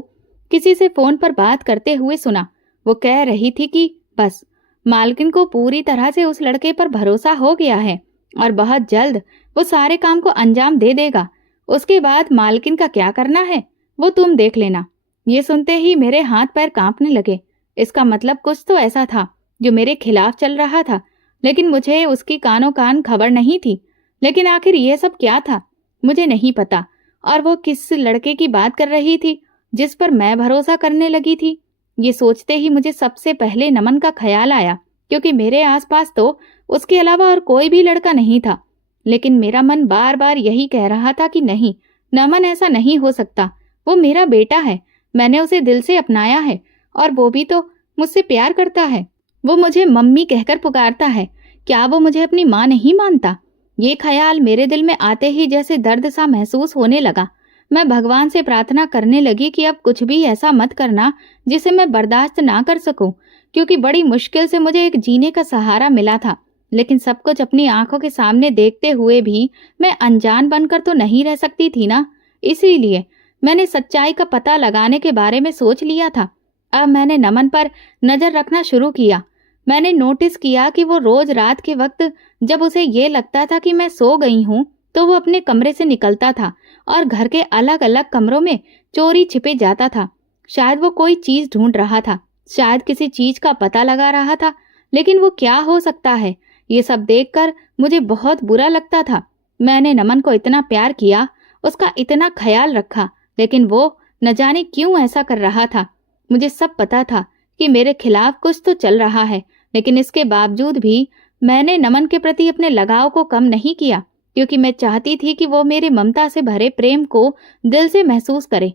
किसी से फोन पर बात करते हुए सुना। वो कह रही थी कि बस मालकिन को पूरी तरह से उस लड़के पर भरोसा हो गया है और बहुत जल्द वो सारे काम को अंजाम दे देगा। उसके बाद मालकिन का क्या करना है वो तुम देख लेना। ये सुनते ही मेरे हाथ पैर कांपने लगे। इसका मतलब कुछ तो ऐसा था जो मेरे खिलाफ चल रहा था, लेकिन मुझे उसकी कानों कान खबर नहीं थी। लेकिन आखिर ये सब क्या था मुझे नहीं पता और वो किस लड़के की बात कर रही थी जिस पर मैं भरोसा करने लगी थी। ये सोचते ही मुझे सबसे पहले नमन का ख्याल आया, क्योंकि मेरे आसपास तो उसके अलावा और कोई भी लड़का नहीं था। लेकिन मेरा मन बार बार यही कह रहा था कि नहीं, नमन ऐसा नहीं हो सकता, वो मेरा बेटा है, मैंने उसे दिल से अपनाया है और वो भी तो मुझसे प्यार करता है। वो मुझे मम्मी कहकर पुकारता है, क्या वो मुझे अपनी माँ नहीं मानता? ये ख्याल मेरे दिल में आते ही जैसे दर्द सा महसूस होने लगा। मैं भगवान से प्रार्थना करने लगी कि अब कुछ भी ऐसा मत करना जिसे मैं बर्दाश्त ना कर सकूं, क्योंकि बड़ी मुश्किल से मुझे एक जीने का सहारा मिला था। लेकिन सब कुछ अपनी आंखों के सामने देखते हुए भी मैं अनजान बनकर तो नहीं रह सकती थी ना। इसीलिए मैंने सच्चाई का पता लगाने के बारे में सोच लिया था। अब मैंने नमन पर नजर रखना शुरू किया। मैंने नोटिस किया कि वो रोज रात के वक्त जब उसे ये लगता था कि मैं सो गई हूँ, तो वो अपने कमरे से निकलता था और घर के अलग अलग कमरों में चोरी छिपे जाता था। शायद वो कोई चीज ढूंढ रहा था, शायद किसी चीज का पता लगा रहा था। लेकिन वो क्या हो सकता है, ये सब देखकर मुझे बहुत बुरा लगता था। मैंने नमन को इतना प्यार किया, उसका इतना ख्याल रखा, लेकिन वो न जाने क्यों ऐसा कर रहा था। मुझे सब पता था कि मेरे खिलाफ कुछ तो चल रहा है, लेकिन इसके बावजूद भी मैंने नमन के प्रति अपने लगाव को कम नहीं किया, क्योंकि मैं चाहती थी कि वो मेरे ममता से भरे प्रेम को दिल से महसूस करे।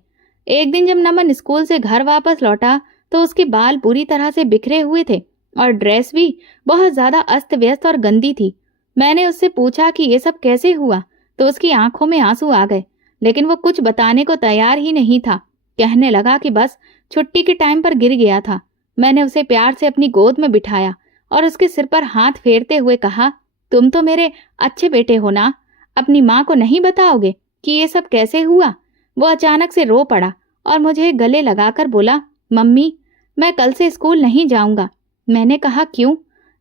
एक दिन जब नमन स्कूल से घर वापस लौटा तो उसके बाल पूरी तरह से बिखरे हुए थे और ड्रेस भी बहुत ज्यादा अस्त व्यस्त और गंदी थी। मैंने उससे पूछा कि ये सब कैसे हुआ, तो उसकी आंखों में आंसू आ गए, लेकिन वो कुछ बताने को तैयार ही नहीं था। कहने लगा कि बस छुट्टी के टाइम पर गिर गया था। मैंने उसे प्यार से अपनी गोद में बिठाया और उसके सिर पर हाथ फेरते हुए कहा, तुम तो मेरे अच्छे बेटे हो ना, अपनी माँ को नहीं बताओगे कि ये सब कैसे हुआ? वो अचानक से रो पड़ा और मुझे गले लगाकर बोला, मम्मी मैं कल से स्कूल नहीं जाऊंगा। मैंने कहा, क्यों,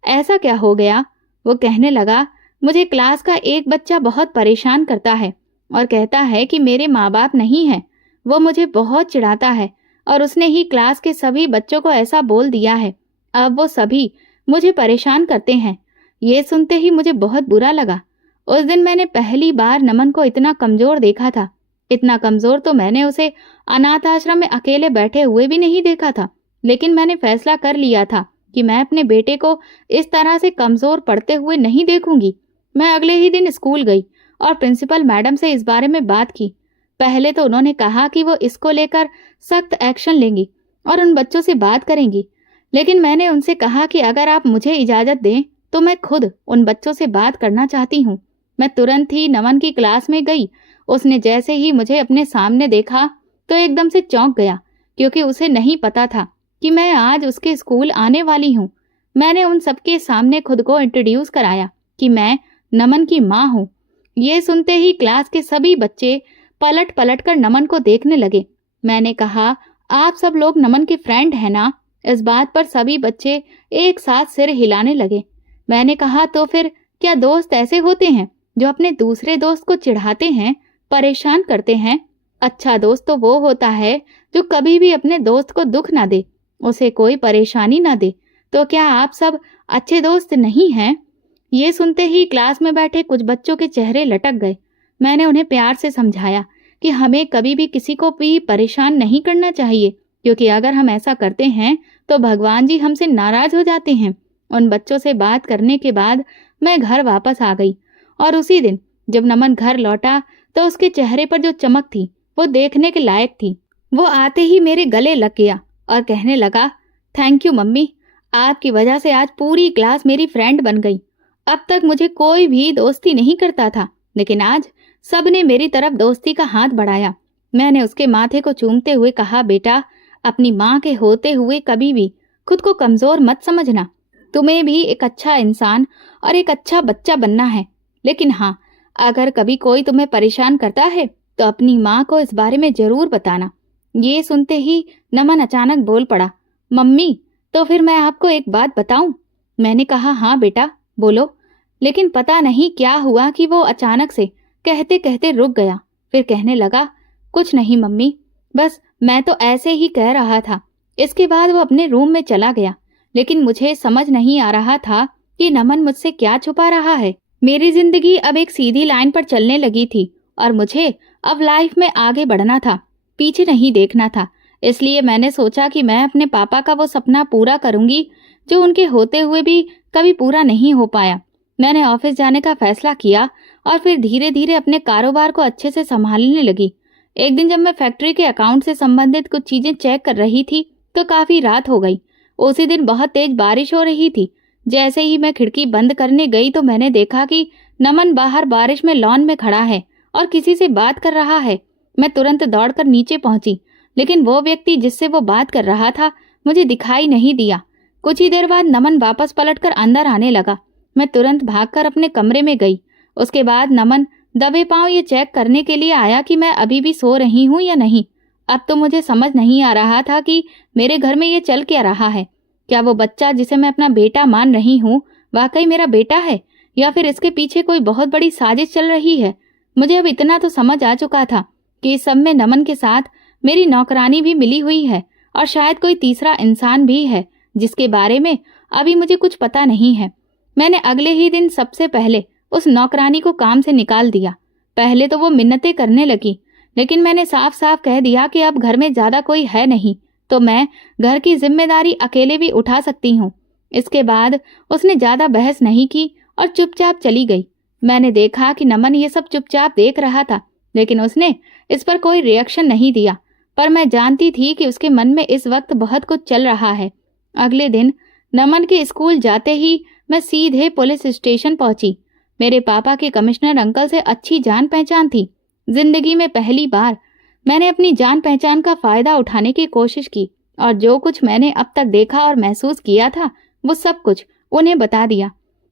ऐसा क्या हो गया? वो कहने लगा, मुझे क्लास का एक बच्चा बहुत परेशान करता है और कहता है कि मेरे माँ बाप नहीं है। वो मुझे बहुत चिढ़ाता है और उसने ही क्लास के सभी बच्चों को ऐसा बोल दिया है। अब वो सभी मुझे परेशान करते हैं। ये सुनते ही मुझे बहुत बुरा लगा। उस दिन मैंने पहली बार नमन को इतना कमजोर देखा था। इतना कमजोर तो मैंने उसे अनाथ आश्रम में अकेले बैठे हुए भी नहीं देखा था। लेकिन मैंने फैसला कर लिया था कि मैं अपने बेटे को इस तरह से कमजोर पड़ते हुए नहीं देखूंगी। मैं अगले ही दिन स्कूल गई और प्रिंसिपल मैडम से इस बारे में बात की। पहले तो उन्होंने कहा कि वो इसको लेकर सख्त एक्शन लेंगी और उन बच्चों से बात करेंगी। लेकिन मैंने उनसे कहा कि अगर आप मुझे इजाजत दें तो मैं खुद उन बच्चों से बात करना चाहती हूँ। मैं तुरंत ही नमन की क्लास में गई। उसने जैसे ही मुझे अपने सामने देखा तो एकदम से चौंक गया, क्योंकि उसे नहीं पता था कि मैं आज उसके स्कूल आने वाली हूँ। मैंने उन सबके सामने खुद को इंट्रोड्यूस कराया कि मैं नमन की माँ हूँ। ये सुनते ही क्लास के सभी बच्चे पलट पलट कर नमन को देखने लगे। मैंने कहा, आप सब लोग नमन के फ्रेंड हैं ना? इस बात पर सभी बच्चे एक साथ सिर हिलाने लगे। मैंने कहा, तो फिर क्या दोस्त ऐसे होते हैं जो अपने दूसरे दोस्त को चिढ़ाते हैं, परेशान करते हैं? अच्छा दोस्त तो वो होता है जो कभी भी अपने दोस्त को दुख ना दे, उसे कोई परेशानी ना दे। तो क्या आप सब अच्छे दोस्त नहीं हैं? ये सुनते ही क्लास में बैठे कुछ बच्चों के चेहरे लटक गए। मैंने उन्हें प्यार से समझाया कि हमें कभी भी किसी को भी परेशान नहीं करना चाहिए, क्योंकि अगर हम ऐसा करते हैं तो भगवान जी हमसे नाराज हो जाते हैं। उन बच्चों से बात करने के बाद मैं घर वापस आ गई और उसी दिन जब नमन घर लौटा तो उसके चेहरे पर जो चमक थी वो देखने के लायक थी। वो आते ही मेरे गले लग गया और कहने लगा, थैंक यू मम्मी, आपकी वजह से आज पूरी क्लास मेरी फ्रेंड बन गई। अब तक मुझे कोई भी दोस्ती नहीं करता था, लेकिन आज सबने मेरी तरफ दोस्ती का हाथ बढ़ाया। मैंने उसके माथे को चूमते हुए कहा, बेटा अपनी माँ के होते हुए कभी भी खुद को कमजोर मत समझना। तुम्हें भी एक अच्छा इंसान और एक अच्छा बच्चा बनना है। लेकिन हाँ, अगर कभी कोई तुम्हें परेशान करता है तो अपनी माँ को इस बारे में जरूर बताना। ये सुनते ही नमन अचानक बोल पड़ा, मम्मी तो फिर मैं आपको एक बात बताऊं? मैंने कहा, हाँ बेटा बोलो। लेकिन पता नहीं क्या हुआ कि वो अचानक से कहते कहते रुक गया। फिर कहने लगा, कुछ नहीं मम्मी, बस मैं तो ऐसे ही कह रहा था। इसके बाद वो अपने रूम में चला गया। लेकिन मुझे समझ नहीं आ रहा था कि नमन मुझसे क्या छुपा रहा है। मेरी जिंदगी अब एक सीधी लाइन पर चलने लगी थी और मुझे अब लाइफ में आगे बढ़ना था, पीछे नहीं देखना था। इसलिए मैंने सोचा कि मैं अपने पापा का वो सपना पूरा करूंगी जो उनके होते हुए भी कभी पूरा नहीं हो पाया। मैंने ऑफिस जाने का फैसला किया और फिर धीरे धीरे अपने कारोबार को अच्छे से संभालने लगी। एक दिन जब मैं फैक्ट्री के अकाउंट से संबंधित कुछ चीजें चेक कर रही थी तो काफी रात हो गई। उसी दिन बहुत तेज बारिश हो रही थी। जैसे ही मैं खिड़की बंद करने गई तो मैंने देखा कि नमन बाहर बारिश में लॉन में खड़ा है और किसी से बात कर रहा है। मैं तुरंत दौड़कर नीचे पहुंची, लेकिन वो व्यक्ति जिससे वो बात कर रहा था मुझे दिखाई नहीं दिया। कुछ ही देर बाद नमन वापस पलटकर अंदर आने लगा। मैं तुरंत भागकर अपने कमरे में गई। उसके बाद नमन दबे पांव ये चेक करने के लिए आया कि मैं अभी भी सो रही हूं या नहीं। अब तो मुझे समझ नहीं आ रहा था कि मेरे घर में ये चल क्या रहा है। क्या वो बच्चा जिसे मैं अपना बेटा मान रही हूँ वाकई मेरा बेटा है, या फिर इसके पीछे कोई बहुत बड़ी साजिश चल रही है। मुझे अब इतना तो समझ आ चुका था कि इस सब में नमन के साथ मेरी नौकरानी भी मिली हुई है और शायद कोई तीसरा इंसान भी है जिसके बारे में अभी मुझे कुछ पता नहीं है। मैंने अगले ही दिन सबसे पहले उस नौकरानी को काम से निकाल दिया। पहले तो वो मिन्नतें करने लगी, लेकिन मैंने साफ साफ कह दिया कि अब घर में ज्यादा कोई है नहीं, तो मैं घर की जिम्मेदारी अकेले भी उठा सकती हूँ। इसके बाद उसने ज्यादा बहस नहीं की और चुपचाप चली गई। मैंने देखा कि नमन ये सब चुपचाप देख रहा था, लेकिन उसने इस पर कोई रिएक्शन नहीं दिया। पर मैं जानती थी कि उसके मन में इस वक्त बहुत कुछ चल रहा है। अगले दिन नमन के स्कूल जाते ही मैं सीधे पुलिस स्टेशन पहुंची। मेरे पापा के कमिश्नर अंकल से अच्छी जान पहचान थी। जिंदगी में पहली बार मैंने अपनी जान पहचान का फायदा उठाने की कोशिश की और जो कुछ मैंने अब तक देखा और महसूस किया था वो सब कुछ उन्हें बता दिया।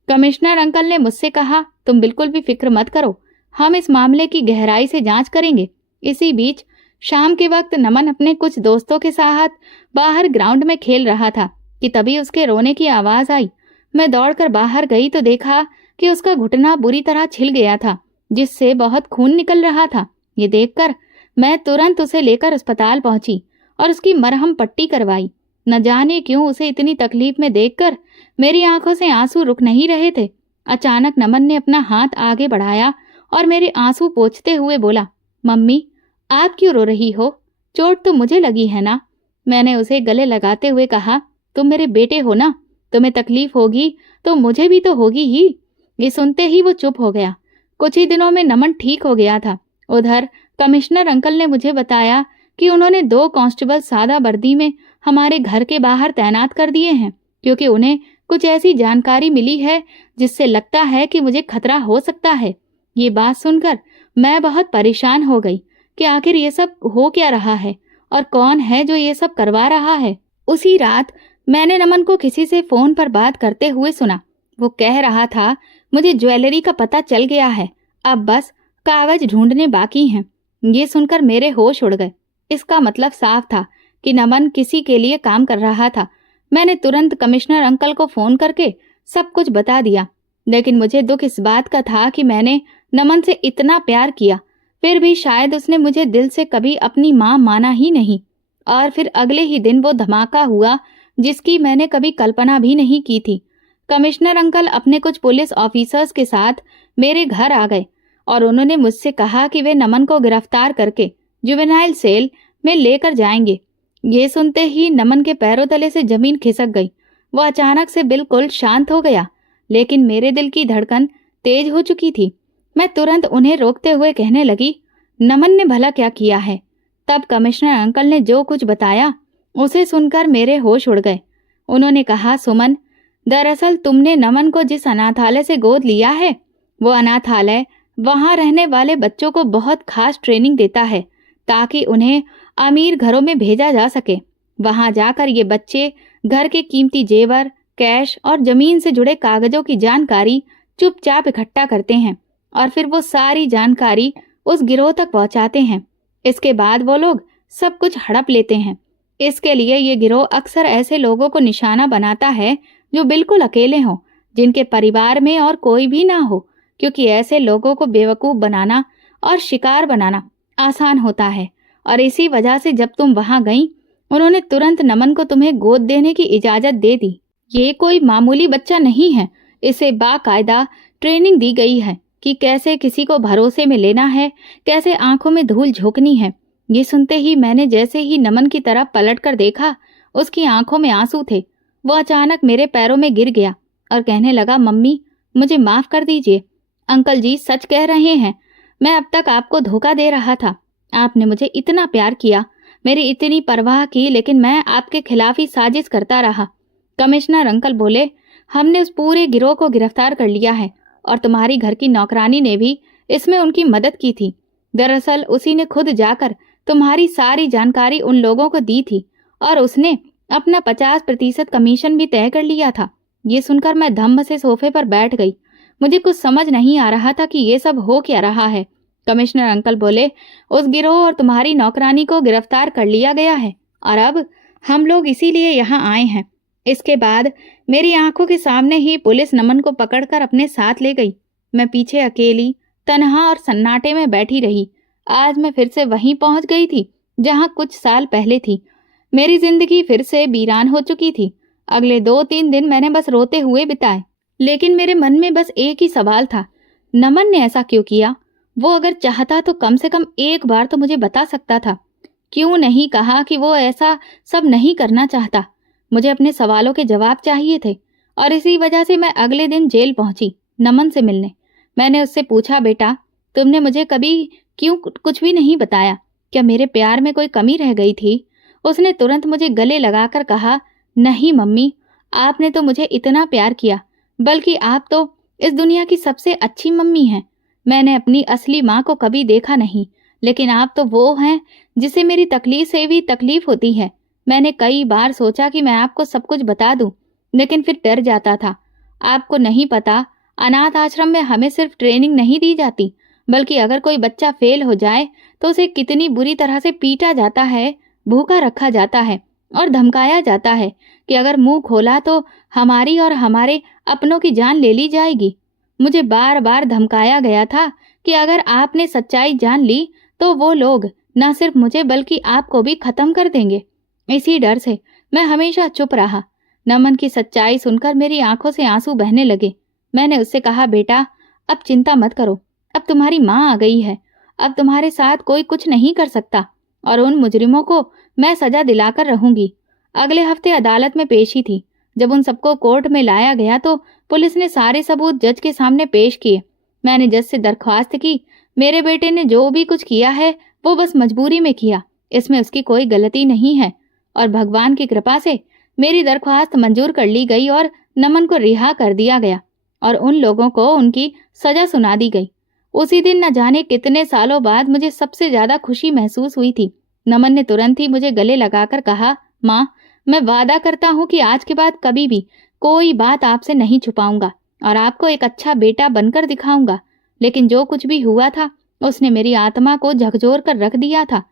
कमिश्नर अंकल ने मुझसे कहा, तुम बिल्कुल भी फिक्र मत करो, हम इस मामले की गहराई से जांच करेंगे। इसी बीच शाम के वक्त नमन अपने कुछ दोस्तों के साथ बाहर ग्राउंड में खेल रहा था कि तभी उसके रोने की आवाज आई। मैं दौड़कर बाहर गई तो देखा कि उसका घुटना बुरी तरह छिल गया था, जिससे बहुत खून निकल रहा था। ये देखकर मैं तुरंत उसे लेकर अस्पताल पहुंची और उसकी मरहम पट्टी करवाई। न जाने क्यों उसे इतनी तकलीफ में देखकर मेरी आंखों से आंसू रुक नहीं रहे थे। अचानक नमन ने अपना हाथ आगे बढ़ाया और मेरे आंसू पोंछते हुए बोला, मम्मी आप क्यों रो रही हो? चोट तो मुझे लगी है ना? मैंने उसे गले लगाते हुए कहा, तुम मेरे बेटे हो ना, तुम्हें तकलीफ होगी तो मुझे भी तो होगी ही। ये सुनते ही वो चुप हो गया। कुछ ही दिनों में नमन ठीक हो गया था। उधर कमिश्नर अंकल ने मुझे बताया कि उन्होंने 2 कांस्टेबल सादा वर्दी में हमारे घर के बाहर तैनात कर दिए हैं, क्योंकि उन्हें कुछ ऐसी जानकारी मिली है जिससे लगता है कि मुझे खतरा हो सकता है। ये बात सुनकर मैं बहुत परेशान हो गई कि आखिर ये सब हो क्या रहा है और कौन है जो ये सब करवा रहा है। उसी रात मैंने नमन को किसी से फोन पर बात करते हुए सुना। वो कह रहा था, मुझे ज्वेलरी का पता चल गया है, अब बस कागज ढूंढने बाकी हैं। ये सुनकर मेरे होश उड़ गए। इसका मतलब साफ था कि नमन किसी के लिए काम कर रहा था। मैंने तुरंत कमिश्नर अंकल को फोन करके सब कुछ बता दिया, लेकिन मुझे दुख इस बात का था कि मैंने नमन से इतना प्यार किया, फिर भी शायद उसने मुझे दिल से कभी अपनी मां माना ही नहीं। और फिर अगले ही दिन वो धमाका हुआ जिसकी मैंने कभी कल्पना भी नहीं की थी। कमिश्नर अंकल अपने कुछ पुलिस ऑफिसर्स के साथ मेरे घर आ गए और उन्होंने मुझसे कहा कि वे नमन को गिरफ्तार करके जुवेनाइल सेल में लेकर जाएंगे। ये सुनते ही नमन के पैरों तले से जमीन खिसक गई। वो अचानक से बिल्कुल शांत हो गया, लेकिन मेरे दिल की धड़कन तेज हो चुकी थी। मैं तुरंत उन्हें रोकते हुए कहने लगी, नमन ने भला क्या किया है? तब कमिश्नर अंकल ने जो कुछ बताया उसे सुनकर मेरे होश उड़ गए। उन्होंने कहा, सुमन, दरअसल तुमने नमन को जिस अनाथालय से गोद लिया है वो अनाथालय वहां रहने वाले बच्चों को बहुत खास ट्रेनिंग देता है ताकि उन्हें अमीर घरों में भेजा जा सके। वहां जाकर ये बच्चे घर के कीमती जेवर, कैश और जमीन से जुड़े कागजों की जानकारी चुपचाप इकट्ठा करते हैं और फिर वो सारी जानकारी उस गिरोह तक पहुंचाते हैं। इसके बाद वो लोग सब कुछ हड़प लेते हैं। इसके लिए ये गिरोह अक्सर ऐसे लोगों को निशाना बनाता है जो बिल्कुल अकेले हों, जिनके परिवार में और कोई भी ना हो, क्योंकि ऐसे लोगों को बेवकूफ बनाना और शिकार बनाना आसान होता है। और इसी वजह से जब तुम वहां गई, उन्होंने तुरंत नमन को तुम्हें गोद देने की इजाजत दे दी। ये कोई मामूली बच्चा नहीं है, इसे बाकायदा ट्रेनिंग दी गई है। कि कैसे किसी को भरोसे में लेना है, कैसे आंखों में धूल झोंकनी है। ये सुनते ही मैंने जैसे ही नमन की तरफ पलट कर देखा, उसकी आंखों में आंसू थे। वो अचानक मेरे पैरों में गिर गया और कहने लगा, मम्मी मुझे माफ कर दीजिए। अंकल जी सच कह रहे हैं, मैं अब तक आपको धोखा दे रहा था। आपने मुझे इतना प्यार किया, मेरी इतनी परवाह की, लेकिन मैं आपके खिलाफ ही साजिश करता रहा। कमिश्नर अंकल बोले, हमने उस पूरे गिरोह को गिरफ्तार कर लिया है और तुम्हारी घर की नौकरानी ने भी इसमें उनकी मदद की थी। दरअसल उसी ने खुद जाकर तुम्हारी सारी जानकारी उन लोगों को दी थी और उसने अपना 50% कमीशन भी तय कर लिया था। ये सुनकर मैं धम्म से सोफे पर बैठ गई। मुझे कुछ समझ नहीं आ रहा था कि ये सब हो क्या रहा है। कमिश्नर अंकल बोले, उस गिरोह और तुम्हारी नौकरानी को गिरफ्तार कर लिया गया है और अब हम लोग इसीलिए यहाँ आए हैं। इसके बाद मेरी आंखों के सामने ही पुलिस नमन को पकड़कर अपने साथ ले गई। मैं पीछे अकेली, तन्हा और सन्नाटे में बैठी रही। आज मैं फिर से वहीं पहुंच गई थी जहां कुछ साल पहले थी। मेरी जिंदगी फिर से वीरान हो चुकी थी। अगले 2-3 दिन मैंने बस रोते हुए बिताए, लेकिन मेरे मन में बस एक ही सवाल था, नमन ने ऐसा क्यों किया? वो अगर चाहता तो कम से कम एक बार तो मुझे बता सकता था। क्यों नहीं कहा कि वो ऐसा सब नहीं करना चाहता? मुझे अपने सवालों के जवाब चाहिए थे और इसी वजह से मैं अगले दिन जेल पहुंची नमन से मिलने। मैंने उससे पूछा, बेटा तुमने मुझे कभी क्यों कुछ भी नहीं बताया? क्या मेरे प्यार में कोई कमी रह गई थी? उसने तुरंत मुझे गले लगाकर कहा, नहीं मम्मी, आपने तो मुझे इतना प्यार किया, बल्कि आप तो इस दुनिया की सबसे अच्छी मम्मी हैं। मैंने अपनी असली माँ को कभी देखा नहीं, लेकिन आप तो वो हैं जिसे मेरी तकलीफ से भी तकलीफ होती है। मैंने कई बार सोचा कि मैं आपको सब कुछ बता दूं, लेकिन फिर डर जाता था। आपको नहीं पता, अनाथ आश्रम में हमें सिर्फ ट्रेनिंग नहीं दी जाती, बल्कि अगर कोई बच्चा फेल हो जाए तो उसे कितनी बुरी तरह से पीटा जाता है, भूखा रखा जाता है और धमकाया जाता है कि अगर मुंह खोला तो हमारी और हमारे अपनों की जान ले ली जाएगी। मुझे बार बार धमकाया गया था कि अगर आपने सच्चाई जान ली तो वो लोग न सिर्फ मुझे बल्कि आपको भी खत्म कर देंगे। इसी डर से मैं हमेशा चुप रहा। नमन की सच्चाई सुनकर मेरी आंखों से आंसू बहने लगे। मैंने उससे कहा, बेटा अब चिंता मत करो, अब तुम्हारी माँ आ गई है, अब तुम्हारे साथ कोई कुछ नहीं कर सकता और उन मुजरिमों को मैं सजा दिलाकर रहूंगी। अगले हफ्ते अदालत में पेशी थी। जब उन सबको कोर्ट में लाया गया तो पुलिस ने सारे सबूत जज के सामने पेश किए। मैंने जज से दरख्वास्त की, मेरे बेटे ने जो भी कुछ किया है वो बस मजबूरी में किया, इसमें उसकी कोई गलती नहीं है। और भगवान की कृपा से मेरी दरख्वास्त मंजूर कर ली गई और नमन को रिहा कर दिया गया और उन लोगों को उनकी सजा सुना दी गई। उसी दिन न जाने कितने सालों बाद मुझे सबसे ज्यादा खुशी महसूस हुई थी। नमन ने तुरंत ही मुझे गले लगाकर कहा, माँ मैं वादा करता हूँ कि आज के बाद कभी भी कोई बात आपसे नहीं छुपाऊंगा और आपको एक अच्छा बेटा बनकर दिखाऊंगा। लेकिन जो कुछ भी हुआ था उसने मेरी आत्मा को झकझोर कर रख दिया था।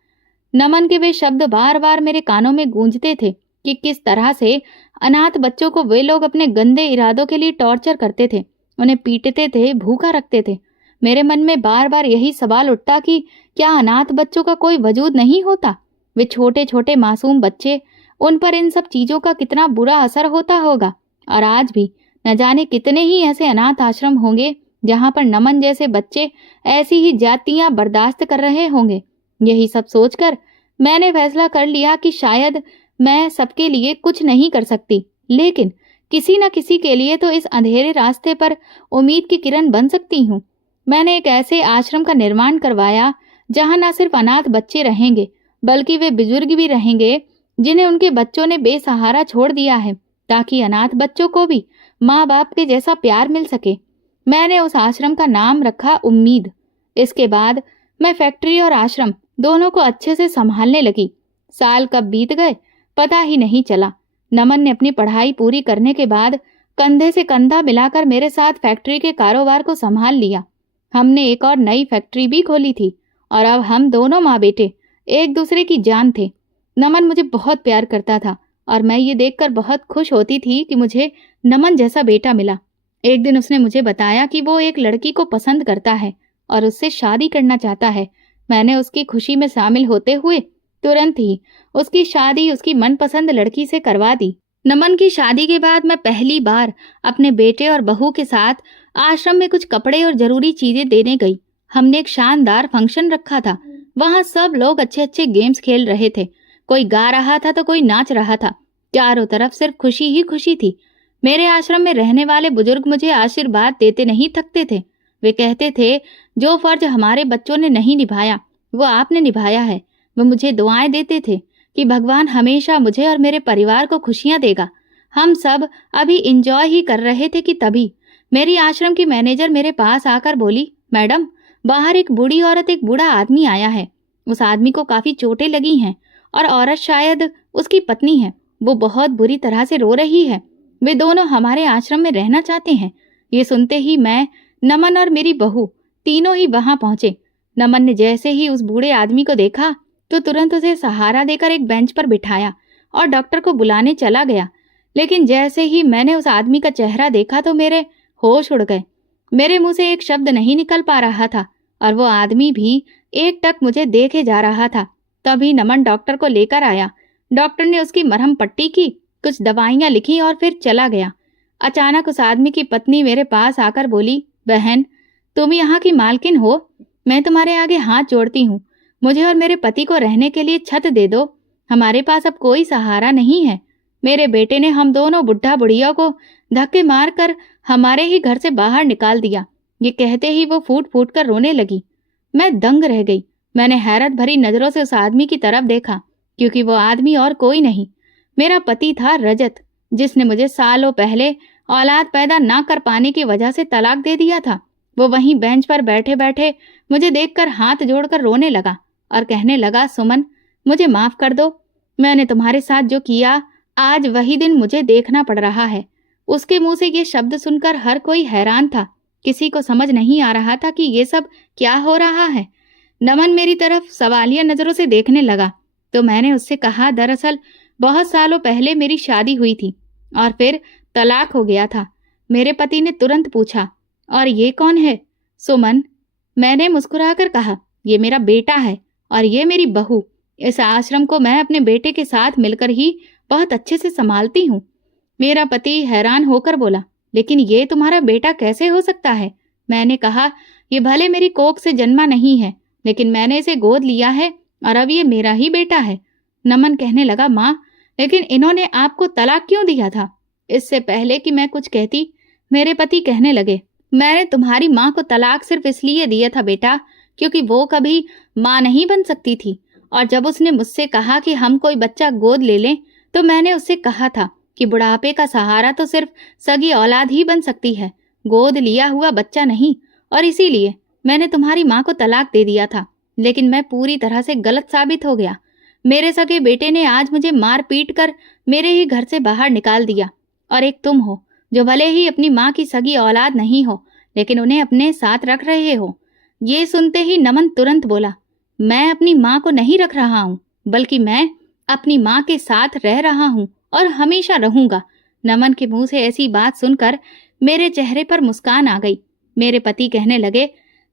नमन के वे शब्द बार बार मेरे कानों में गूंजते थे कि किस तरह से अनाथ बच्चों को वे लोग अपने गंदे इरादों के लिए टॉर्चर करते थे, उन्हें पीटते थे, भूखा रखते थे। मेरे मन में बार बार यही सवाल उठता कि क्या अनाथ बच्चों का कोई वजूद नहीं होता? वे छोटे छोटे मासूम बच्चे, उन पर इन सब चीजों का कितना बुरा असर होता होगा। और आज भी न जाने कितने ही ऐसे अनाथ आश्रम होंगे जहां पर नमन जैसे बच्चे ऐसी ही जातियां बर्दाश्त कर रहे होंगे। यही सब सोचकर मैंने फैसला कर लिया कि शायद मैं सबके लिए कुछ नहीं कर सकती, लेकिन किसी न किसी के लिए तो इस अंधेरे रास्ते पर उम्मीद की किरण बन सकती हूँ। मैंने एक ऐसे आश्रम का निर्माण करवाया जहां न सिर्फ अनाथ बच्चे रहेंगे, बल्कि वे बुजुर्ग भी रहेंगे जिन्हें उनके बच्चों ने बेसहारा छोड़ दिया है, ताकि अनाथ बच्चों को भी माँ बाप के जैसा प्यार मिल सके। मैंने उस आश्रम का नाम रखा उम्मीद। इसके बाद मैं फैक्ट्री और आश्रम दोनों को अच्छे से संभालने लगी। साल कब बीत गए पता ही नहीं चला। नमन ने अपनी पढ़ाई पूरी करने के बाद कंधे से कंधा मिलाकर मेरे साथ फैक्ट्री के कारोबार को संभाल लिया। हमने एक और नई फैक्ट्री भी खोली थी और अब हम दोनों माँ बेटे एक दूसरे की जान थे। नमन मुझे बहुत प्यार करता था और मैं ये देखकर बहुत खुश होती थी कि मुझे नमन जैसा बेटा मिला। एक दिन उसने मुझे बताया कि वो एक लड़की को पसंद करता है और उससे शादी करना चाहता है। मैंने उसकी खुशी में शामिल होते हुए तुरंत ही उसकी शादी उसकी मनपसंद लड़की से करवा दी। नमन की शादी के बाद मैं पहली बार अपने बेटे और बहू के साथ आश्रम में कुछ कपड़े और जरूरी चीजें देने गई। हमने एक शानदार फंक्शन रखा था। वहां सब लोग अच्छे अच्छे गेम्स खेल रहे थे। कोई गा रहा था तो कोई नाच रहा था। चारों तरफ सिर्फ खुशी ही खुशी थी। मेरे आश्रम में रहने वाले बुजुर्ग मुझे आशीर्वाद देते नहीं थकते थे। वे कहते थे, जो फर्ज हमारे बच्चों ने नहीं निभाया वो आपने निभाया है। वो मुझे दुआएं देते थे कि भगवान हमेशा मुझे और मेरे परिवार को खुशियां देगा। हम सब अभी इंजॉय ही कर रहे थे कि तभी मेरी आश्रम की मैनेजर मेरे पास आकर बोली, मैडम, बाहर एक बूढ़ी औरत एक बूढ़ा आदमी आया है। उस आदमी को काफी चोटें लगी हैं और औरत शायद उसकी पत्नी है। वो बहुत बुरी तरह से रो रही है। वे दोनों हमारे आश्रम में रहना चाहते हैं। ये सुनते ही मैं, नमन और मेरी बहू तीनों ही वहां पहुंचे। नमन ने जैसे ही उस बूढ़े आदमी को देखा तो तुरंत उसे सहारा देकर एक बेंच पर बिठाया और डॉक्टर को बुलाने चला गया। लेकिन जैसे ही मैंने उस आदमी का चेहरा देखा तो मेरे होश उड़ गए। मेरे मुंह से एक शब्द नहीं निकल पा रहा था और वो आदमी भी एकटक मुझे देखे जा रहा था। तभी नमन डॉक्टर को लेकर आया। डॉक्टर ने उसकी मरहम पट्टी की, कुछ दवाइयां लिखी और फिर चला गया। अचानक उस आदमी की पत्नी मेरे पास आकर बोली, बहन, तुम यहाँ की मालकिन हो। मैं तुम्हारे आगे हाथ जोड़ती हूँ। मुझे और मेरे पति को रहने के लिए छत दे दो। हमारे पास अब कोई सहारा नहीं है। मेरे बेटे ने हम दोनों बुढ़ा बुढ़िया को धक्के मारकर हमारे ही घर से बाहर निकाल दिया। ये कहते ही वो फूट फूट कर रोने लगी। मैं दंग रह गई। मैंने हैरत भरी नजरों से उस आदमी की तरफ देखा, क्योंकि वो आदमी और कोई नहीं, मेरा पति था रजत, जिसने मुझे सालों पहले औलाद पैदा ना कर पाने की वजह से तलाक दे दिया था। वो वहीं बेंच पर बैठे बैठे मुझे देखकर हाथ जोड़कर रोने लगा और कहने लगा, सुमन, मुझे माफ कर दो। मैंने तुम्हारे साथ जो किया, आज वही दिन मुझे देखना पड़ रहा है। उसके मुंह से ये शब्द सुनकर हर कोई हैरान था। किसी को समझ नहीं आ रहा था कि ये सब क्या हो रहा है। नमन मेरी तरफ सवालिया नजरों से देखने लगा तो मैंने उससे कहा, दरअसल बहुत सालों पहले मेरी शादी हुई थी और फिर तलाक हो गया था। मेरे पति ने तुरंत पूछा, और ये कौन है? सुमन, मैंने मुस्कुराकर कहा, ये मेरा बेटा है और ये मेरी बहू। इस आश्रम को मैं अपने बेटे के साथ मिलकर ही बहुत अच्छे से संभालती हूँ। मेरा पति हैरान होकर बोला, लेकिन ये तुम्हारा बेटा कैसे हो सकता है? मैंने कहा, ये भले मेरी कोख से जन्मा नहीं है, लेकिन मैंने इसे गोद लिया है और अब ये मेरा ही बेटा है। नमन कहने लगा, माँ, लेकिन इन्होंने आपको तलाक क्यों दिया था? इससे पहले कि मैं कुछ कहती, मेरे पति कहने लगे, मैंने तुम्हारी माँ को तलाक सिर्फ इसलिए दिया था बेटा, क्योंकि वो कभी माँ नहीं बन सकती थी। और जब उसने मुझसे कहा कि हम कोई बच्चा गोद ले लें, तो मैंने उससे कहा था कि बुढ़ापे का सहारा तो सिर्फ सगी औलाद ही बन सकती है, गोद लिया हुआ बच्चा नहीं। और इसीलिए मैंने तुम्हारी माँ को तलाक दे दिया था। लेकिन मैं पूरी तरह से गलत साबित हो गया। मेरे सगे बेटे ने आज मुझे मार पीट कर मेरे ही घर से बाहर निकाल दिया। और एक तुम हो, जो भले ही अपनी माँ की सगी औलाद नहीं हो, लेकिन उन्हें अपने साथ रख रहे हो। ये सुनते ही नमन तुरंत बोला, मैं अपनी माँ को नहीं रख रहा हूँ, बल्कि मैं अपनी माँ के साथ रह रहा हूँ और हमेशा रहूंगा। नमन के मुंह से ऐसी बात सुनकर मेरे चेहरे पर मुस्कान आ गई। मेरे पति कहने लगे,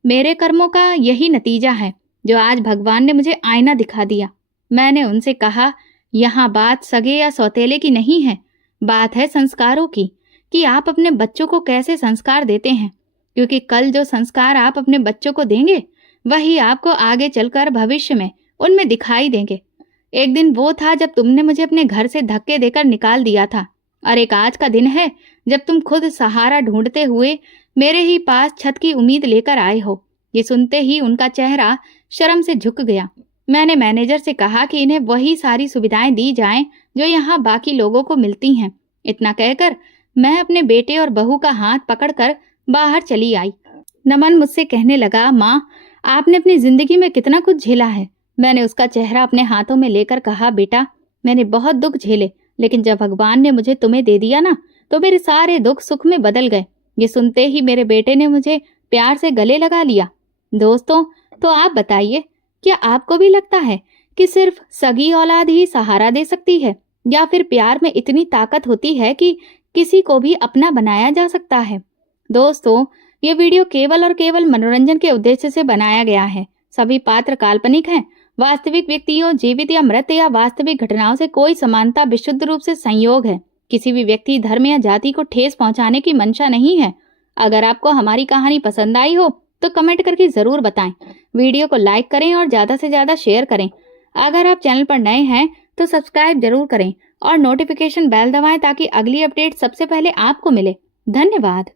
मेरे कर्मों का यही नतीजा है जो आज भगवान ने मुझे आईना दिखा दिया। मैंने उनसे कहा, यहाँ बात सगे या सौतेले की नहीं है, बात है संस्कारों की, कि आप अपने बच्चों को कैसे संस्कार देते हैं। क्योंकि कल जो संस्कार आप अपने बच्चों को देंगे, वही आपको आगे चलकर भविष्य में उनमें दिखाई देंगे। एक दिन वो था जब तुमने मुझे अपने घर से धक्के देकर निकाल दिया था, और एक आज का दिन है जब तुम खुद सहारा ढूंढते हुए मेरे ही पास छत की उम्मीद लेकर आए हो। ये सुनते ही उनका चेहरा शर्म से झुक गया। मैंने मैनेजर से कहा कि इन्हें वही सारी सुविधाएं दी जाएं जो यहाँ बाकी लोगों को मिलती हैं। इतना कहकर मैं अपने बेटे और बहू का हाथ पकड़कर बाहर चली आई। नमन मुझसे कहने लगा, माँ, आपने अपनी जिंदगी में कितना कुछ झेला है। मैंने उसका चेहरा अपने हाथों में लेकर कहा, बेटा, मैंने बहुत दुख झेले, लेकिन जब भगवान ने मुझे तुम्हें दे दिया ना, तो मेरे सारे दुख सुख में बदल गए। ये सुनते ही मेरे बेटे ने मुझे प्यार से गले लगा लिया। दोस्तों, तो आप बताइए, क्या आपको भी लगता है कि सिर्फ सगी औलाद ही सहारा दे सकती है, या फिर प्यार में इतनी ताकत होती है कि किसी को भी अपना बनाया जा सकता है? दोस्तों, ये वीडियो केवल और केवल मनोरंजन के उद्देश्य से बनाया गया है। सभी पात्र काल्पनिक हैं। वास्तविक व्यक्तियों, जीवित या मृत या वास्तविक घटनाओं से कोई समानता विशुद्ध रूप से संयोग है। किसी भी व्यक्ति, धर्म या जाति को ठेस पहुंचाने की मंशा नहीं है। अगर आपको हमारी कहानी पसंद आई हो तो कमेंट करके ज़रूर बताएं। वीडियो को लाइक करें और ज़्यादा से ज़्यादा शेयर करें। अगर आप चैनल पर नए हैं तो सब्सक्राइब जरूर करें और नोटिफिकेशन बेल दबाएं ताकि अगली अपडेट सबसे पहले आपको मिले। धन्यवाद।